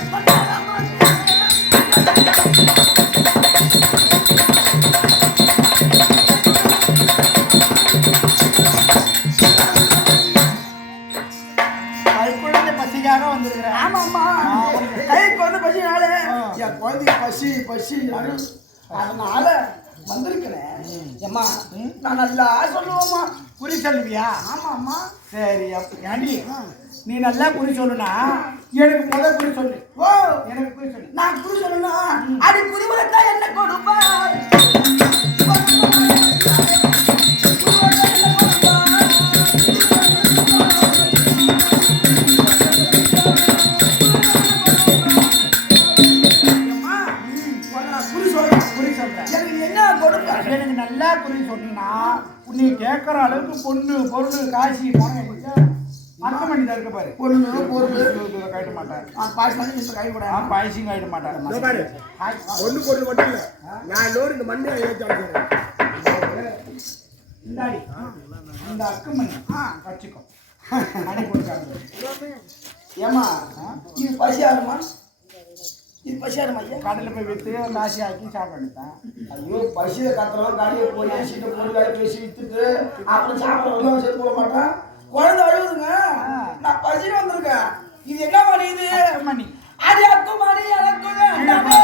குழந்தை பசிக்காக வந்திருக்கிறேன். ஆமாம்மா கைக்கு வந்து பசினாலே என் குழந்தைக்கு பசி அதனால வந்திருக்கிறேன். ஏம்மா நான் நல்லா சொல்லுவோம்மா. குறி சொல்லுவியா? ஆமாம்மா. சரி ஏண்டி நீ நல்லா குறி சொல்லுனா எனக்கு முதல் குறி சொல்லு. ஓ எனக்கு குறி சொல்லு. நான் குறி சொல்லணும்னா அது குறிவரத்தா என்ன கொடுப்பாய்? எனக்கு நல்லா குறி சொன்னீங்கன்னா நீ கேட்கற அளவுக்கு பொண்ணு பொருள் காசி பணம் அர்த்தம் பண்ணி தான் இருக்க பாரு. பொண்ணு பொருள் கட்ட மாட்டேன். பாயசம் கட்ட மாட்டேன். ஒண்ணு பொருள் மட்டும் இல்ல, நான் லோடு இந்த மண்ணை ஏற்றி இந்தாடி இந்த அக்குமணி வச்சுக்கோ. அடி கொடுக்காங்க. ஏமா இது பசியாருமா? இது பசியாருமா? ஐயா கடையில் போய் விற்று நாசி ஆக்கி சாப்பிட வேண்டியதான். ஐயோ பசியை கத்துறோம் காலையை போய் சீட்டை பொருளாக பேசி வித்துட்டு அப்புறம் சாப்பிட சேர்த்து போட மாட்டான். குழந்தை அழுகுதுங்க. நான் பசி வந்திருக்கேன். இது என்ன மணி? இது மணி அது அக்கு மணி எனக்கு வேண்டாமே.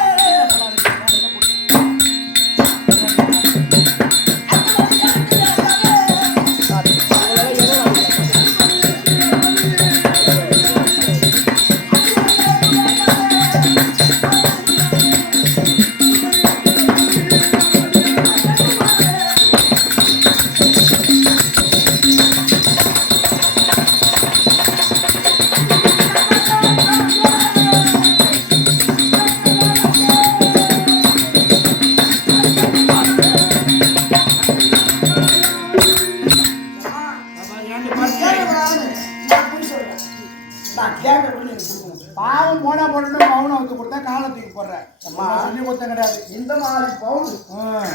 பாவம் போனா போட்டு பவுனை வந்து கொடுத்தா காலத்துக்கு போடுறேன். சொல்லி கொடுத்த கிடையாது. இந்த மாதிரி பவுன்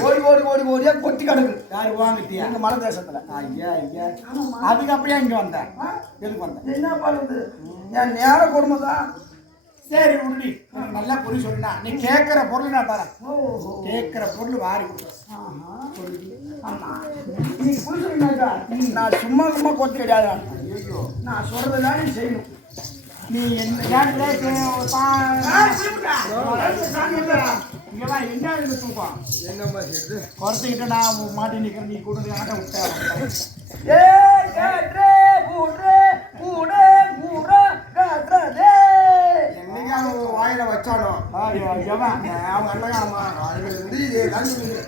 ஓடி ஓடி ஓடி ஓடியா கொட்டி கிடக்கு. யாரு வாங்கிட்டியா? எங்க மலை தேசத்துல. ஐயா ஐயா அதுக்கு அப்படியே இங்க வந்தேன். எதுக்கு வந்தேன்? என்ன பண்ணுது? என் நேர கொடுமை தான். சரி உருடி எனக்கு நல்லா குறி சொன்னா நீ கேட்கிற பொருள் நான் தரேன். கேட்கிற பொருள் வாரி கொடுத்தேன். ஆமா நீ புரிஞ்சுக்கா நான் சும்மா சும்மா கொட்டி கிடையாது. ஐயோ நான் சொல்றதுதான் நீ செய்யணும். நீ என்ன என்ன தூக்கம் என்னம்மா செய்யுது? குறைச்சிக்கிட்ட நான் மாட்டி நிற்கிறேன். நீ கூட ஆட்ட விட்டேன். என்னைக்கு அவன் வாயில வச்சானோ அவன் அண்ணகாரமா அதுல இருந்து இதேதான் சொல்லுது.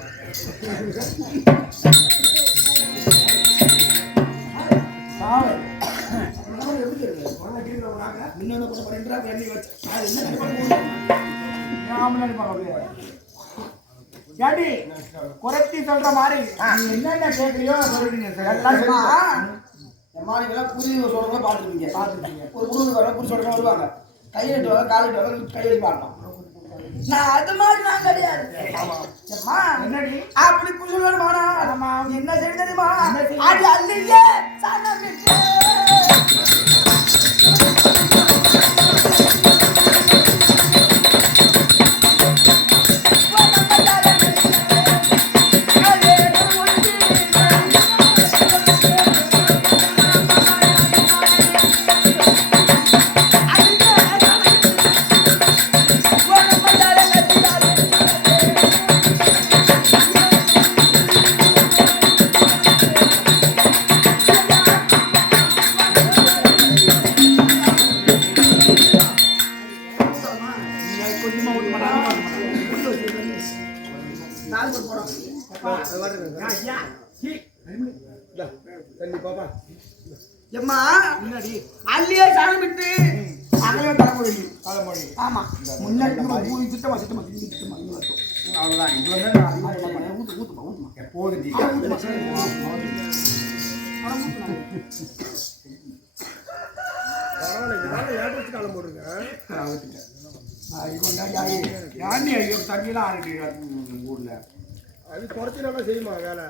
குறைச்சி சொல்ற மாதிரி நீ என்னென்ன கேட்கறியோ சொல்றீங்க. எம்மாடிக்கெல்லாம் புரி சொல்றவங்க பார்த்துருப்பீங்க. ஒரு குடும்பக்காரங்க புரி சொல்றவங்க வருவாங்க. கையெழுத்து வாங்க காலெட்டு வாங்க கையெழுத்து பார்க்கலாம். நான் அது மாதிரி நான் கிடையாது. என்னடி அப்படி புரி சொல்லணுமானா என்ன செய்ய தெரியுமா? அது அல்லையே தண்ணி பாப்பா எம்மா அள்ளியே சாணம் விட்டு அகலே தலைமுறை தலைமொழி ஆமா முன்னாடி திட்டமா திட்டமா திட்டமா அவ்வளவுதான் இவ்வளவு ஊத்துமா எப்போது காலம் போடுங்க தண்ணிலாம் ஆடிட்டு ஊர்ல அது குறைச்சினா செய்யுமா வேலை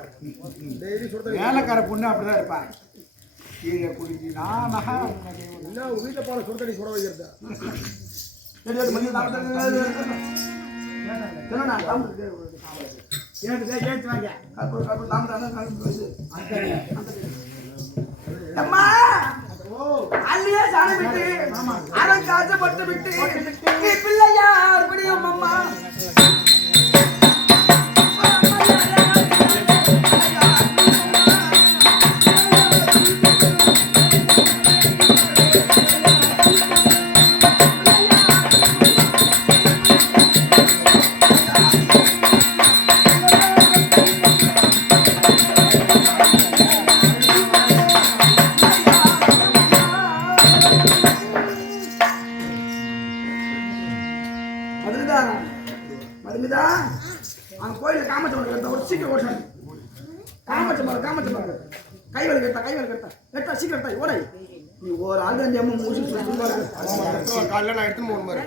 டெய்லி சுடுற வேலைக்கார பொண்ணு அப்படிதான் இருப்பா கீழே குடிச்சு நான் என்ன உங்க வீட்டில் போன சுடுதண்ணி சுட வைக்கிறதா அள்ளியே சாணம் விட்டு அரை காசை பட்டு விட்டு நீ பிள்ளையார் முடியும் அம்மா மதுமிதா அங்க கோயில காமச்சம்பரம் ஒரு சீக்கிரம் ஓட காமச்சம்பரம் கைவலி கெட்டா சீக்கிரம் எடுத்தா ஓட நீ ஒரு ஆள் அந்த அம்மா மூச்சு காலைல நான் எடுத்துன்னு போகணும்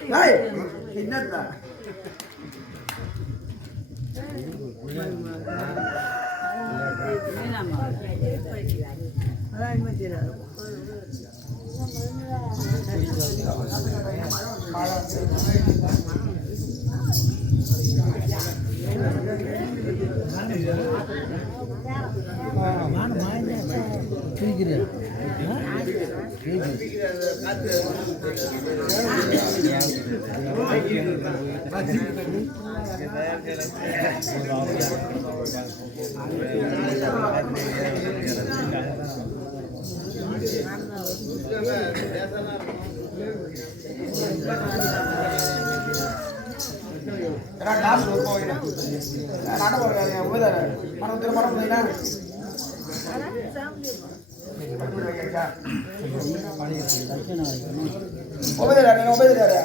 மாதிரி என்னடா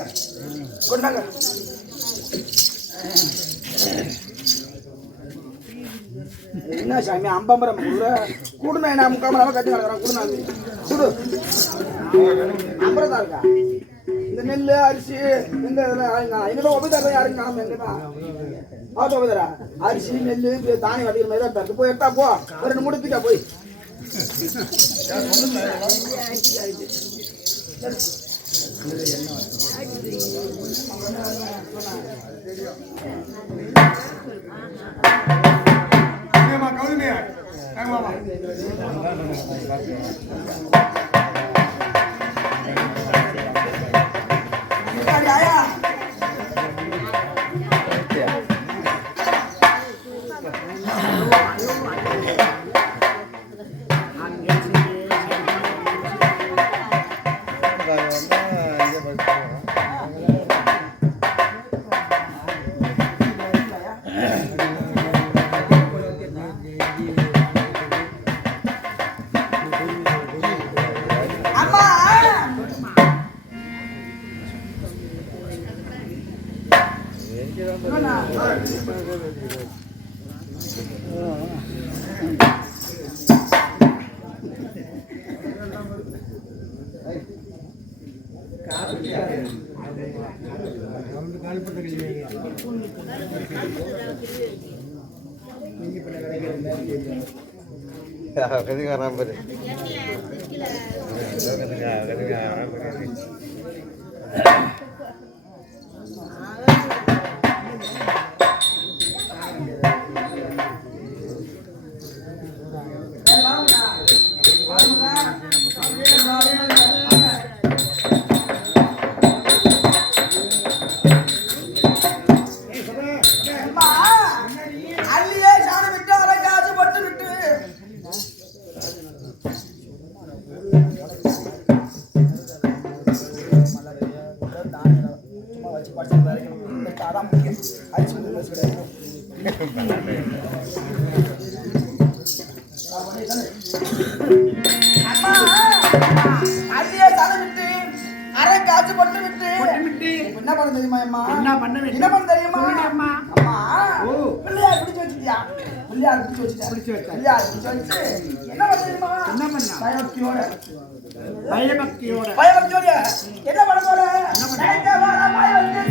கொண்டாங்க என்ன சாமி அம்பம்பரம் கூடுனா என்ன முக்காமராம கட்டி நடக்கிறான் கூடுனாமி சுடு அம்பரம் தான் இருக்கா இந்த நெல் அரிசி எங்க இதெல்லாம் உபதரம் யாருங்க நாம எங்கடா ஆட்டோ உபதரா அரிசி நெல் தானியம் அதிகமாக மாதிரி தான் தருது போய் எடுத்தா போ ஒரு 2 முடித்துக்கா போய் கௌதமியா அதான் முக்கியம் அரிசி காசு போட்டு விட்டு என்ன பண்ண தெரியுமா அம்மா? என்ன பண்ண வேண்டும்? என்ன பண்ண தெரியுமா அம்மா? அம்மா ஓ. பிள்ளையார் பிடிச்சு வச்சிட்டியா? பிள்ளையார் பிடிச்சு வச்சிட்டா. பிள்ளையார் பிடிச்சு வச்சு என்ன பண்ண தெரியுமா? என்ன பண்ணா? பயபக்தியோட பயபக்தியோட என்ன பண்ண போற? நினைக்க வர பயபக்தி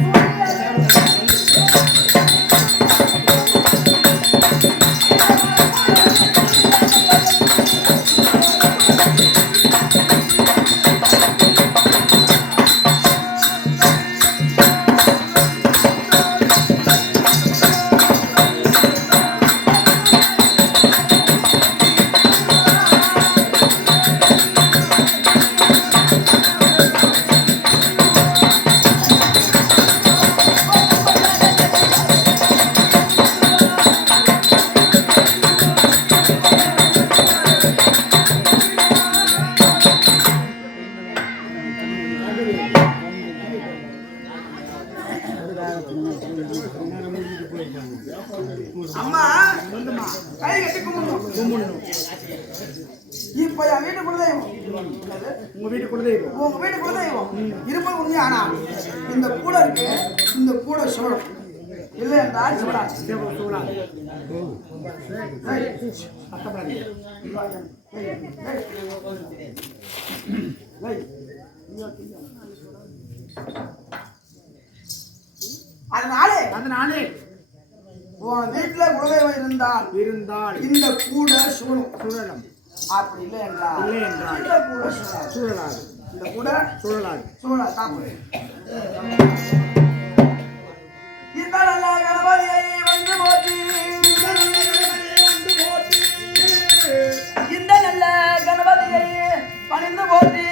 அம்மா கை கட்டி கும்பிடணும். இப்ப என் வீட்டு குலதெய்வம் உங்க வீட்டு குலதெய்வம் உங்க வீட்டு குலதெய்வம் இருப்பது உண்மை. ஆனா இந்த கூட இருக்கு, இந்த கூட சோழம் இல்லை என்றால் சோழாது. அதனாலே உன் வீட்டுல குலதெய்வம் இருந்தால் இந்த கூட சுழலும். அப்படி இல்லை என்றால் இந்த கூட சுழலாது. இந்த கூட சுழலாது. சாப்பிடு. இந்த நல்ல கணபதியை வந்து போற்றி, இந்த நல்ல கணபதியை பணிந்து போற்றி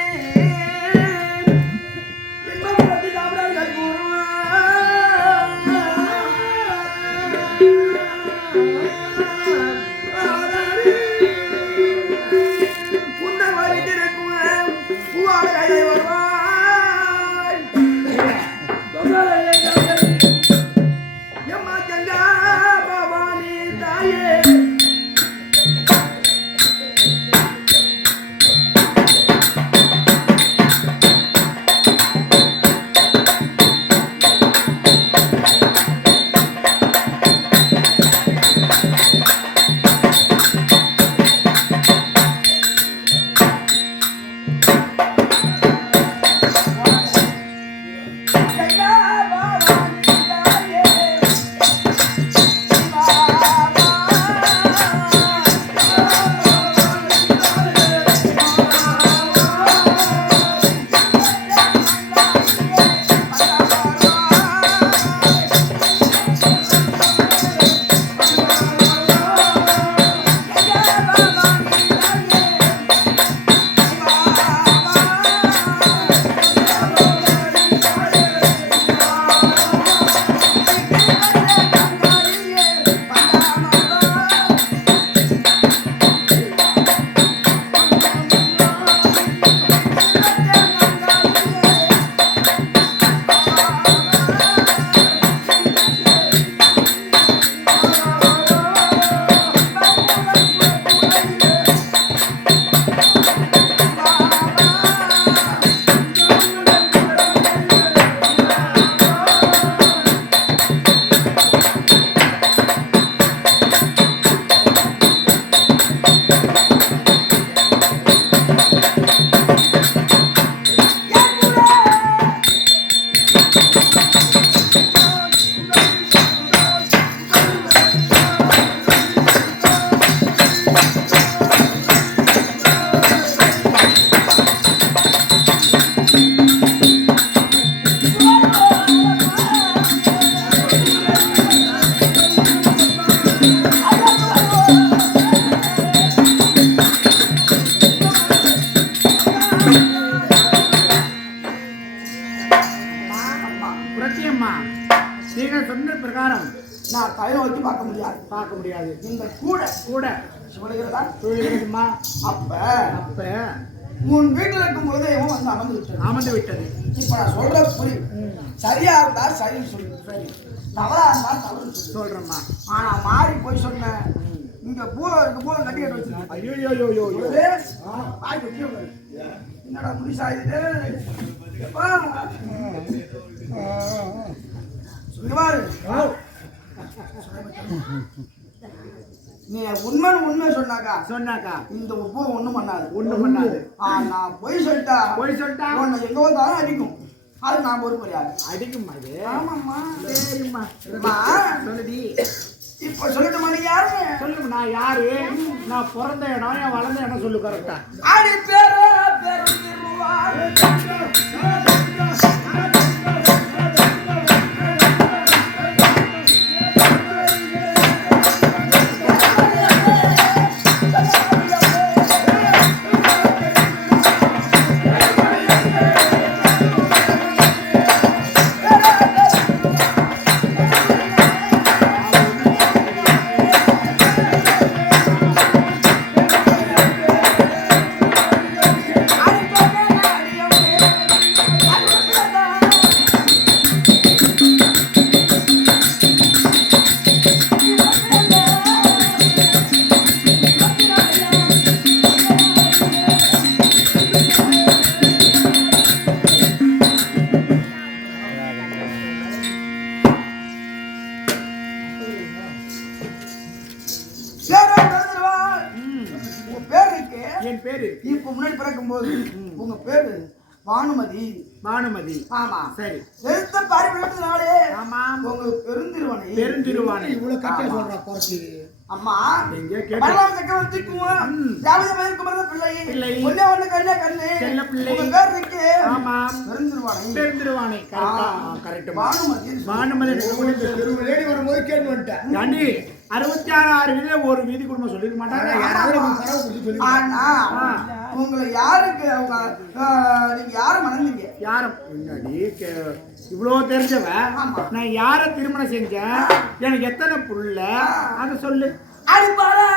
நான் தலையை வச்சு பார்க்க முடியாது. இந்த கூட சுழலுகிறதா? அப்ப உன் வீட்டில் இருக்கும் குலதெய்வம் வந்து அமர்ந்து விட்டது. இப்ப நான் சொல்ற புரியும். சரியா இருந்தா சரி சொல்லு, தவறா இருந்தா தவறு சொல்றேம்மா. ஆனா மாறி போய் சொன்னேன். இங்க பூரம் கட்டி கட்டு வச்சிருக்கேன். ஐயோ என்னடா முடிசாயிட்டு உண்மை சொன்னாக்கா இந்த உப்பு ஒண்ணும் பண்ணாது. நான் பொய் சொல்லிட்டா உன்னை எங்க வந்தாலும் அடிக்கும். அது நான் பொறுப்பு யாரு அடிக்கும் அது. ஆமாம்மா. சரிம்மா சொல்லுடி. இப்ப சொல்லட்டுமா நீ யாரு? சொல்லுங்க. நான் யாரு? நான் பிறந்த இடம், என் வளர்ந்த இடம் சொல்லு கரெக்டா. அடி பேரு என் பேரு இப்ப முன்னாடி பிறக்கும் போது உங்க பேரு பானுமதி. ஆமா. சரி. எழுத்த பாரிவிடத்தினாலே ஆமா உங்களுக்கு பெருந்திருவானை. இவ்வளவு கட்டியா சொல்றா போச்சு. அம்மா எங்க கேட்டு பரலாம் சக்கரவர்த்திக்கும் தேவதை மயிர்க்குமரத பிள்ளை ஒண்ணே ஒண்ணு கண்ணு செல்ல பிள்ளை உங்க பேர் இருக்கு. ஆமா பெருந்திருவானை. கரெக்ட். பானுமதி லேடி வரும்போது கேட்டு வந்துட்டேன். கண்டி 66 வீதியில ஒரு வீதி குடும்பம் சொல்லிருக்க மாட்டாங்க. உங்களை யாருக்கு நீங்க யார மணந்தீங்க? யாரும் முன்னாடி இவ்வளோ தெரிஞ்சவ நான் யார திருமணம் செஞ்சேன், எனக்கு எத்தனை புள்ள அதை சொல்லு. அடிப்பாரா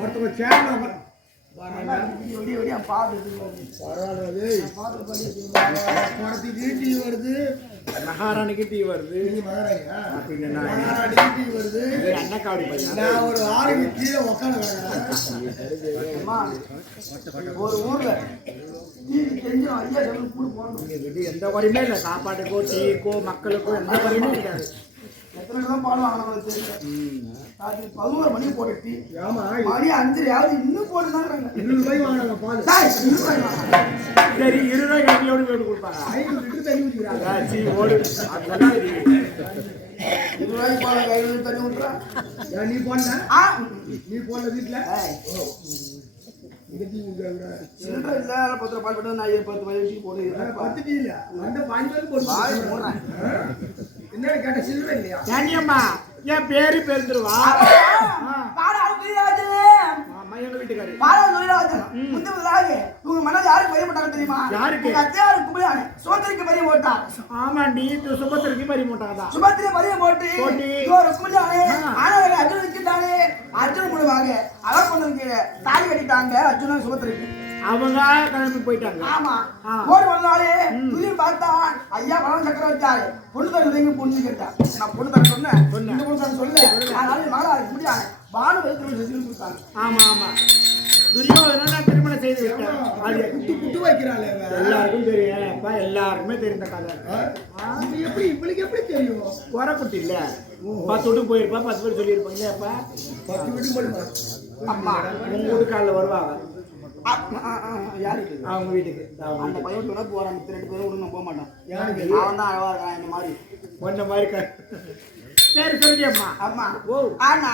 ஒருத்தவங்க சேனல் வருது, மகாராணிக்கு டீ வருது, அண்ணக்காவடி பையன் ஒரு ஆளுக்கு கீழே உட்காந்து ஒரு ஊர்ல எந்த குறையுமே இல்லை. சாப்பாட்டுக்கோ டீக்கோ மக்களுக்கோ எந்த குறையுமே கிடையாது. எத்தனை தான் பால் வாங்கினாலும் தெரியல. ராத்திரி 11 மணிக்கு போட்டு டீ மணி 5 இன்னும் போட்டுதாங்க. 200 ரூபாய் வாங்கினாங்க பால். சரி 20 ரூபாய் கட்டியோடு போட்டு கொடுப்பாங்க. 5 லிட்டர் தண்ணி ஊற்றிக்கிறாங்க. ஓடு 20 ரூபாய்க்கு பால் கையில் தண்ணி ஊற்றுறா. நீ போன நீ போன வீட்டில் சில்லறை இல்லை. 10 ரூபாய் பால் போட்டு நான் 10 வயசுக்கு போட்டு 10 டீ இல்லை அந்த 5 பேருக்கு போட்டு என்ன கேட்ட சில்லறை இல்லையா? ஏன்டியம்மா என் பேரு பெருந்துருவா. எங்க வீட்டுக்காரு உங்க மனது யாருக்கு பறி போட்டாங்க தெரியுமா? யாருக்கு? சுபத்திரிக்கு பறி போட்டார். ஆமாண்டி சுபத்திரிக்கு பறி போட்டாங்க. சுபத்திரி பறிய போட்டு அர்ஜுன் இருக்கின்றானே. அர்ஜுன் மூலமாக அவர் கொண்டு தாலி கட்டிட்டாங்க. அர்ஜுன் சுபத்திரிக்கு அவங்க கிளம்பி போயிட்டாங்க. ஆமா ஓடி வந்தாலே துணி பார்த்தா ஐயா பரம சக்கரவர்த்தி பொண்ணு தருவீங்க பொண்ணு கேட்டா. நான் பொண்ணு தர சொன்னேன். இந்த பொண்ணு தர சொல்ல அதனால மகளா இருக்க முடியாது. பானு வைத்து கொடுத்தாங்க. ஆமா ஆமா துரியோதனா திருமணம் செய்து விட்டார். அது குட்டு வைக்கிறாள். எல்லாருக்கும் தெரியும். எல்லாருக்குமே தெரிந்த கதை. எப்படி இவளுக்கு எப்படி தெரியும்? குறைக்குட்டி இல்ல 10 வீட்டுக்கு போயிருப்பா. 10 பேர் சொல்லியிருப்பாங்க. அப்ப 10 வீட்டுக்கு போயிருப்பா. அம்மா உங்க வீட்டுக்காரில் வருவாங்க. யாருக்கு? அவங்க வீட்டுக்கு. அந்த பையன் கூட போறான். 2 பேரும் விட நான் போக மாட்டான். அவன் தான் அழவா இருக்கான். இந்த மாதிரி ஒன்ன மாதிரி. சரி சொல்லியம்மா. ஆமா. ஆனா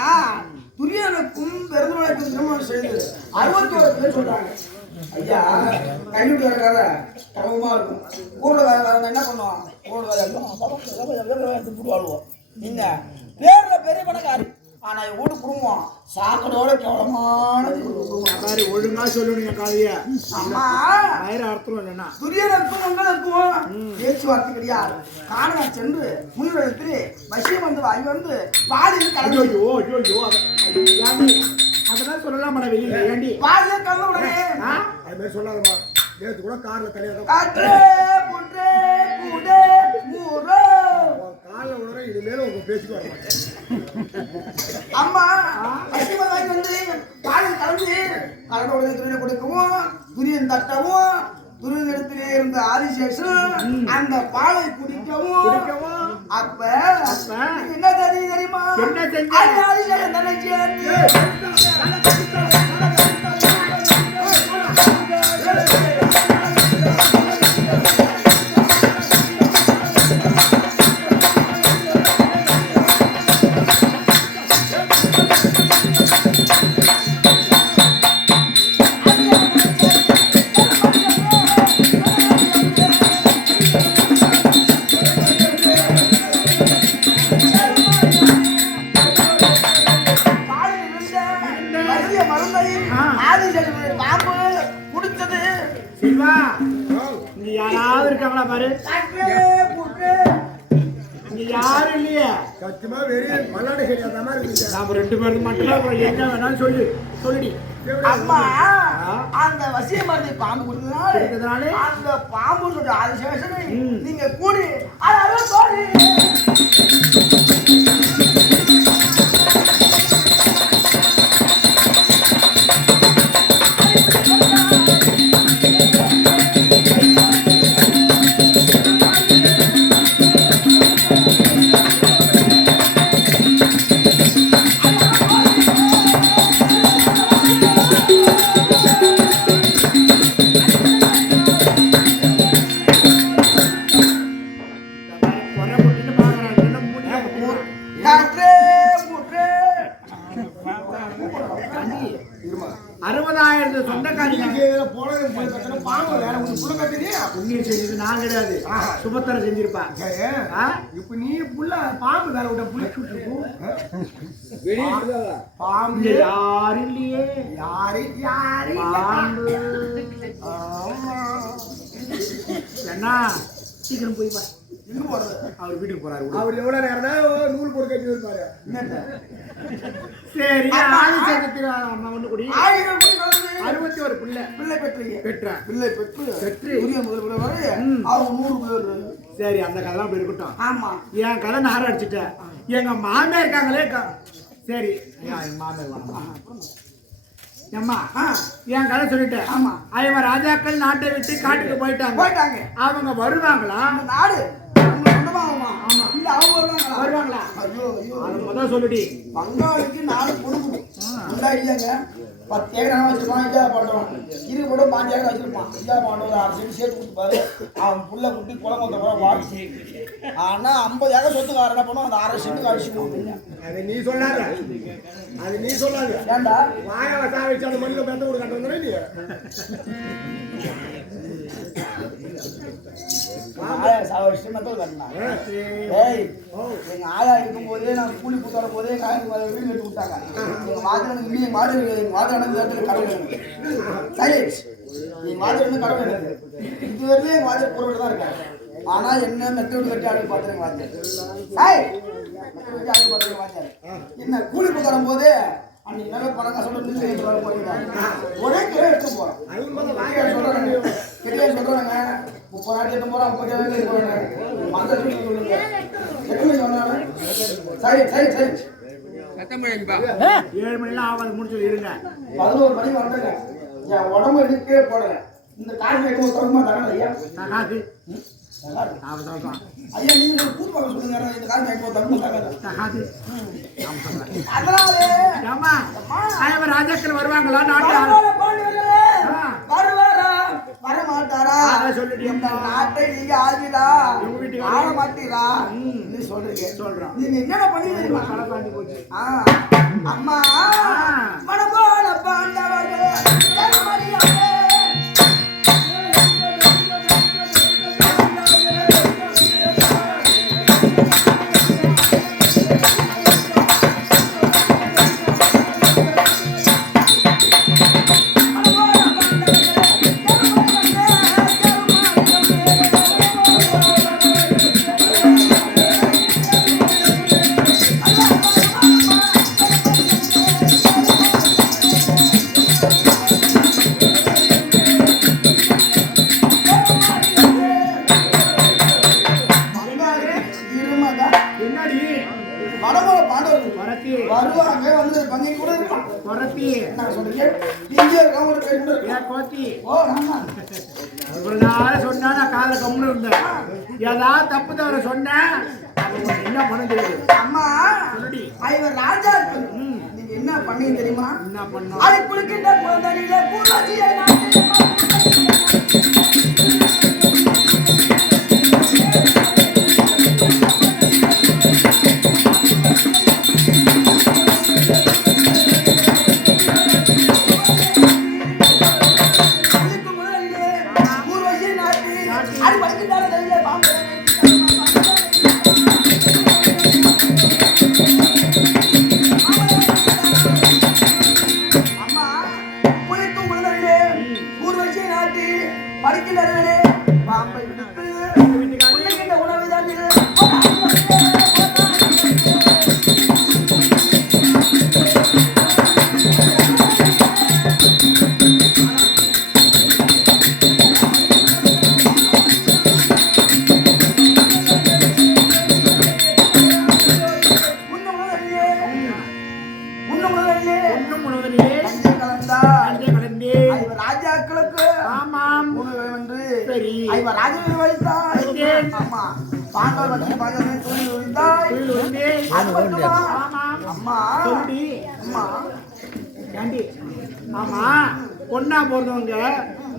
துரியனுக்கும் பெருந்தவனுக்கும் திருமணம் செய்து 61 பேர் சொல்றாங்க. ஐயா கைவிட்டு வரக்காத தவமா இருக்கும். கூட என்ன பண்ணுவான்? கூட எடுத்து போடுவாளுவோம். நீங்க பேர்ல பெரிய பணக்காரி. ஆனா என் வீட்டு குடும்பம் சாக்கடையோட கேவலமானது. மாதிரி ஒழுங்கா சொல்லணுங்க காலைய. அம்மா வேற அர்த்தம் இல்லைன்னா துரியனுக்கும் உங்களுக்கும் பேச்சுவார்த்தை கிடையாது. காரணம் சென்று முன்னிடத்தில் வசியம் வந்து வாங்கி வந்து பாலில் கலந்து அதெல்லாம் சொல்லலாம் வெளியில ஏண்டி பாலில் கலந்து உடனே அது மாதிரி சொல்லாதமா. நேற்று கூட கார்ல தலையாதான் காற்றே புற்றே கூடே மூரோ கார்ல உடனே இது மேல உங்க பேசிட்டு வர மாட்டேன். அம்மா வசியம் வாங்கி வந்து பாலில் கலந்து கலந்த உடனே துரியனை கொடுக்கவும் துரியன் தட்டவும் துரியன் இடத்திலே இருந்த ஆதிசேஷன் அந்த பாலை குடிக்கவும் அப்ப என்ன தெரியுமா? என்ன செஞ்ச? ஆதிசேஷன் தன்னை சேர்த்து யாராவது இருக்காங்களா பாரு. இங்க யாரும் இல்லையே. சத்தியமா வெறிய மல்லாட சரியாத மாதிரி இருக்கு. நாம 2 பேரும் மட்டும் என்ன வேணாலும் சொல்லுடி. அம்மா அந்த வசிய மருந்து பாம்பு கொடுத்ததுனால அந்த பாம்பு ஆதிசேஷனை நீங்க கூடி அதாவது சோழி சுபத்தர செஞ்சிருப்பா. இப்ப நீ புள்ள பாம்பு வேலை விட்ட புள்ள பாம்பு யாரு இல்லையே. யாரு பாம்பு என்ன சீக்கிரம் போய் அவர் வீட்டுக்கு போறாரு. அவர் எவ்வளவு நேரம் தான் நூல் போட்டு கட்டி இருப்பாரு. சரி அம்மா ஒண்ணு கூடி 61 பிள்ளை பெற்று அவங்க 100 பேர். சரி அந்த கதை அப்படி இருக்கட்டும். ஆமா என் கதை நார அடிச்சுட்டேன். எங்க மாமியார் இருக்காங்களே. சரி எங்க மாமியார் அம்மா என் கதை சொல்லிட்டேன். ஆமா ஐவர் ராஜாக்கள் நாட்டை விட்டு காட்டுக்கு போயிட்டாங்க. அவங்க வருவாங்களா? நாடு வருவாங்களா? முதல் சொல்லுடி. பங்காளிக்கு 4 கொடுக்கணும். இல்லைங்க 10 ஏக்கர் வச்சிருப்பான். இந்தியா பண்ணுவான் இரு கூட 5 ஏக்கர் வச்சிருப்பான். இந்தியா பண்ணுவோம் 6 சென்ட் சேர்த்து கொடுத்துப்பாரு. அவன் புள்ள குட்டி குளமத்த கூட வாடி. ஆனா 50 ஏக்கர் சொத்துக்கார என்ன பண்ணுவோம் அந்த 6 சென்ட்டுக்கு அடிச்சு கொடுப்பீங்க. அது நீ சொல்லாத. ஏண்டா வாயால சாவி வச்சு அந்த மண்ணில் பெந்த கூட கட்டுறதுனா நீ ஆயா சாவடிச்சு மெத்தல் கட்டினா. ஏய் எங்க ஆயா இருக்கும் போதே நான் கூலி புத்தர போதே காய்கறி வீடு கட்டி விட்டாங்க. எங்க மாதிரி எங்க மாதிரி கடவுள் சைலன்ஸ் எங்க மாதிரி கடவுள் எனக்கு இது வரையிலும் எங்க மாதிரி பொருள் தான் இருக்காங்க. ஆனா என்ன மெத்த வீடு கட்டி ஆடி பார்த்துருங்க வாத்தியார். என்ன கூலி புத்தரும் போது அன்னைக்கு நல்ல பணம் சொல்லிட்டு ஒரே கிலோ எடுத்து போறோம். கெட்டியா சொல்றாங்க 30,000 எடுத்து போறோம் 50,000 போறாங்க. மந்த சொல்லி சொல்லுங்க எத்தனை சொன்னாங்க. சரி 7 மணிலாம் ஆவாது முடிச்சு இருங்க. 11 மணிக்கு வந்தேங்க. என் உடம்பு எடுக்கவே போடல. இந்த காசு எடுத்து தரமா தரல ஐயா. காசு ஐயா நீங்க ஒரு கூட்டு பார்க்க சொல்லுங்க. இந்த காசு எடுத்து தரமா தரல. அதனால ராஜாக்கள் வருவாங்களா? வர மாட்டாரா? இந்த நாட்டை நீங்க ஆளுடா ஆள மாட்டீரா சொல்றீங்க. நீங்க என்னென்ன பண்ணி அம்மா மனபோல பாண்டவர்கள் என்ன சொல்றீங்க இங்கே ஒரு பேர் ஏன் கோத்தி ஓ ஆமா இவ்வளவு நாள் சொன்னா நான் காலைல கம்முன்னு இருந்தேன். ஏதாவது தப்பு தவிர சொன்னேன் என்ன பண்ண தெரியுது? அம்மா சொல்லுடி. ஐவர் ராஜா நீங்க என்ன பண்ணீங்க தெரியுமா? என்ன பண்ணோம்? அதை குளிக்கின்ற குழந்தையில பூராஜியை பொண்ணா போறவங்க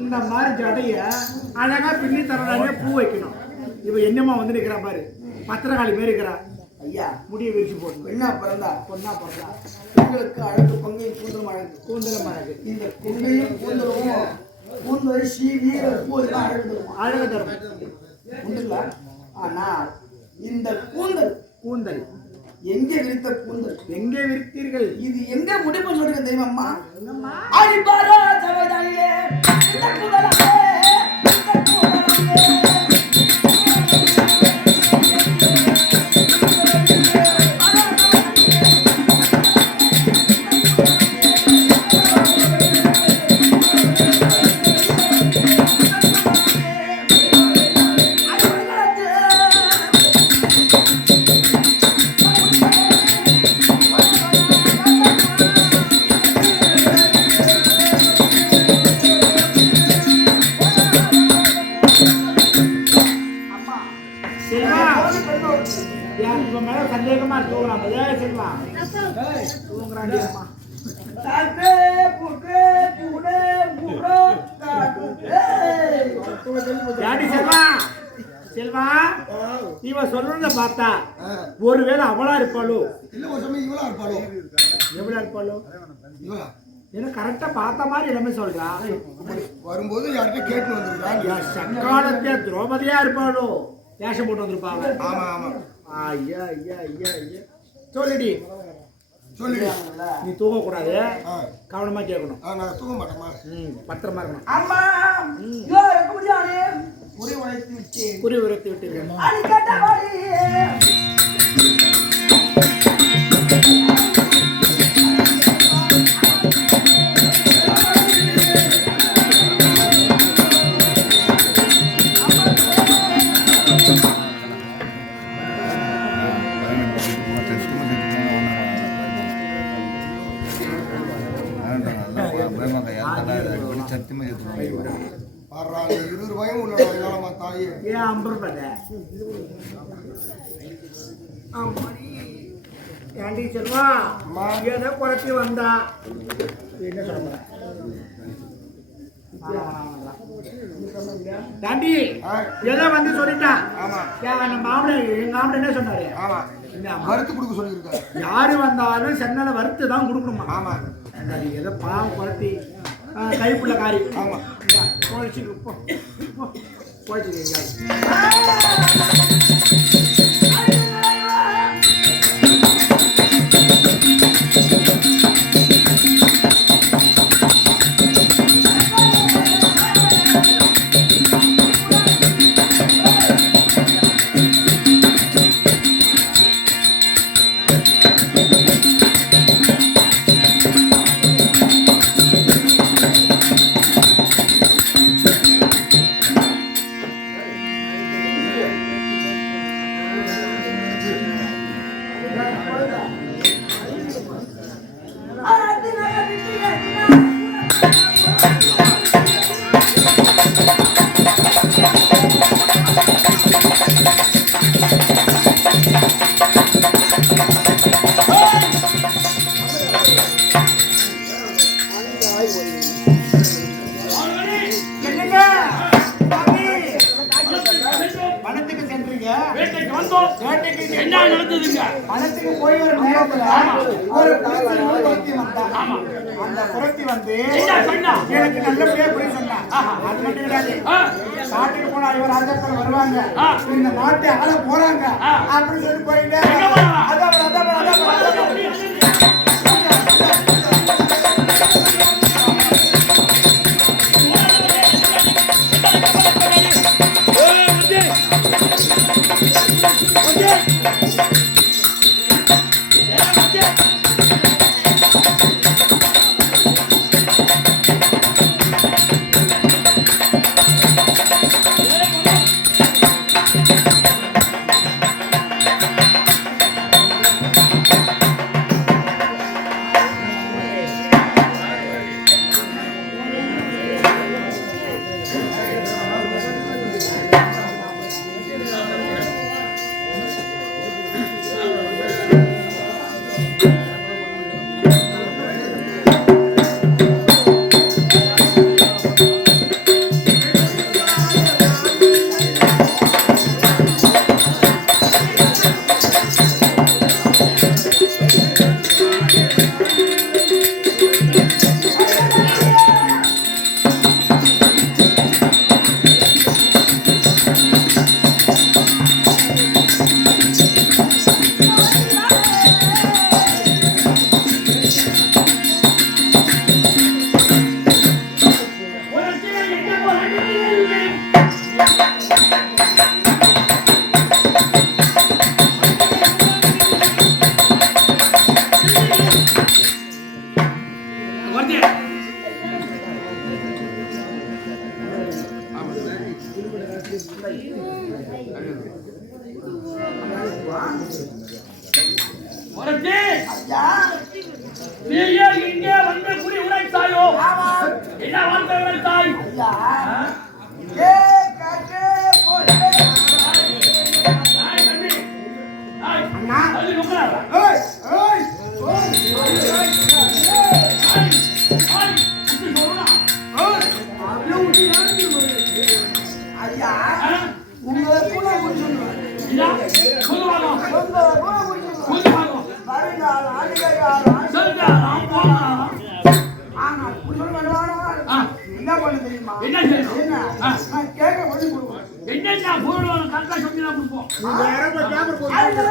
இந்த மாதிரி ஜடைய அழகா பின்னி தரனாலே பூ வைக்கணும். இவ என்னமா வந்து நிக்கிறா பாரு, பத்திரகாளி மாரி இருக்கிறா. ஐயா முடிய வச்சு போடணும். என்ன பிறந்தா பொண்ணா பிறந்தா பெண்களுக்கு அழகு பொங்கையும் கூந்தலும் அழகு கூந்தலும் அழகு. இந்த பொங்கையும் கூந்தலும் கூந்தல் சீவி பூவெல்லாம் அழகு தரும் உண்டுங்களா? ஆனால் இந்த கூந்தல் கூந்தல் எங்கே விரித்த கூந்தல் எங்கே விரித்தீர்கள்? இது எங்க முடிவு சொல்றீங்க தெரியுமா? அடிபாரா சவதாயிலே இந்த கூந்தலே சந்தேகமா தூங்குறான். செல்வா தூங்குறாண்டி அம்மா. செல்வா செல்வா இவ சொல்றத பார்த்தா ஒருவேளை அவளா இருப்பாளோ இல்ல ஒரு சமயம் இவளா இருப்பாளோ? எவ்வளவு இருப்பாளோ? இவளா ஏன்னா கரெக்டா பார்த்த மாதிரி எல்லாமே சொல்றா. வரும்போது யார்கிட்ட கேட்டு வந்திருக்கா? சங்காலத்திய திரௌபதியா இருப்பாளோ? வேஷம் போட்டு வந்திருப்பாங்க. ஆமா ஆமா. ஐயா ஐயா ஐயா ஐயா சொல்லுடி சொல்லுடி. நீ தூங்க கூடாது, கவனமா கேட்கணும். நான் தூங்க மாட்டேமா. பத்திரமா இருக்கணும். அம்மா குறி உரைத்து விட்டேன். குறி உரைத்து விட்டீர்கள். ஏண்டி செல்வா ஏதோ குறைச்சி வந்தா என்ன சொல்ற? தாண்டி ஏதோ வந்து சொல்லிட்டான். நம்ம மாமன் எங்க மாமன் என்ன சொன்னாரு? வறுத்து கொடுக்க சொல்லியிருக்காரு. யாரு வந்தாலும் சென்னால வறுத்து தான் கொடுக்கணுமா? ஆமா. ஏதோ பாவம் குறைச்சி கைப்புள்ள காரி. ஆமா. குறைச்சி குறைச்சி வேட்டைக்கு என்ன நடந்ததுங்க? மனத்துக்கு போய் ஒரு நேரத்துல ஒரு புறத்தி வந்தா. அந்த புறத்தி வந்து என்ன சொன்னா? எனக்கு நல்லபடியா புரிய சொன்னா. அது மட்டும் கிடையாது, நாட்டுக்கு போனா இவர் ராஜாக்கள் வருவாங்க, இந்த நாட்டை ஆள போறாங்க அப்படின்னு சொல்லி போயிட்டு நீயே இங்கே வந்து குறி உரைத்தாயோ? என்ன வார்த்தை உரைத்தாய்? என்ன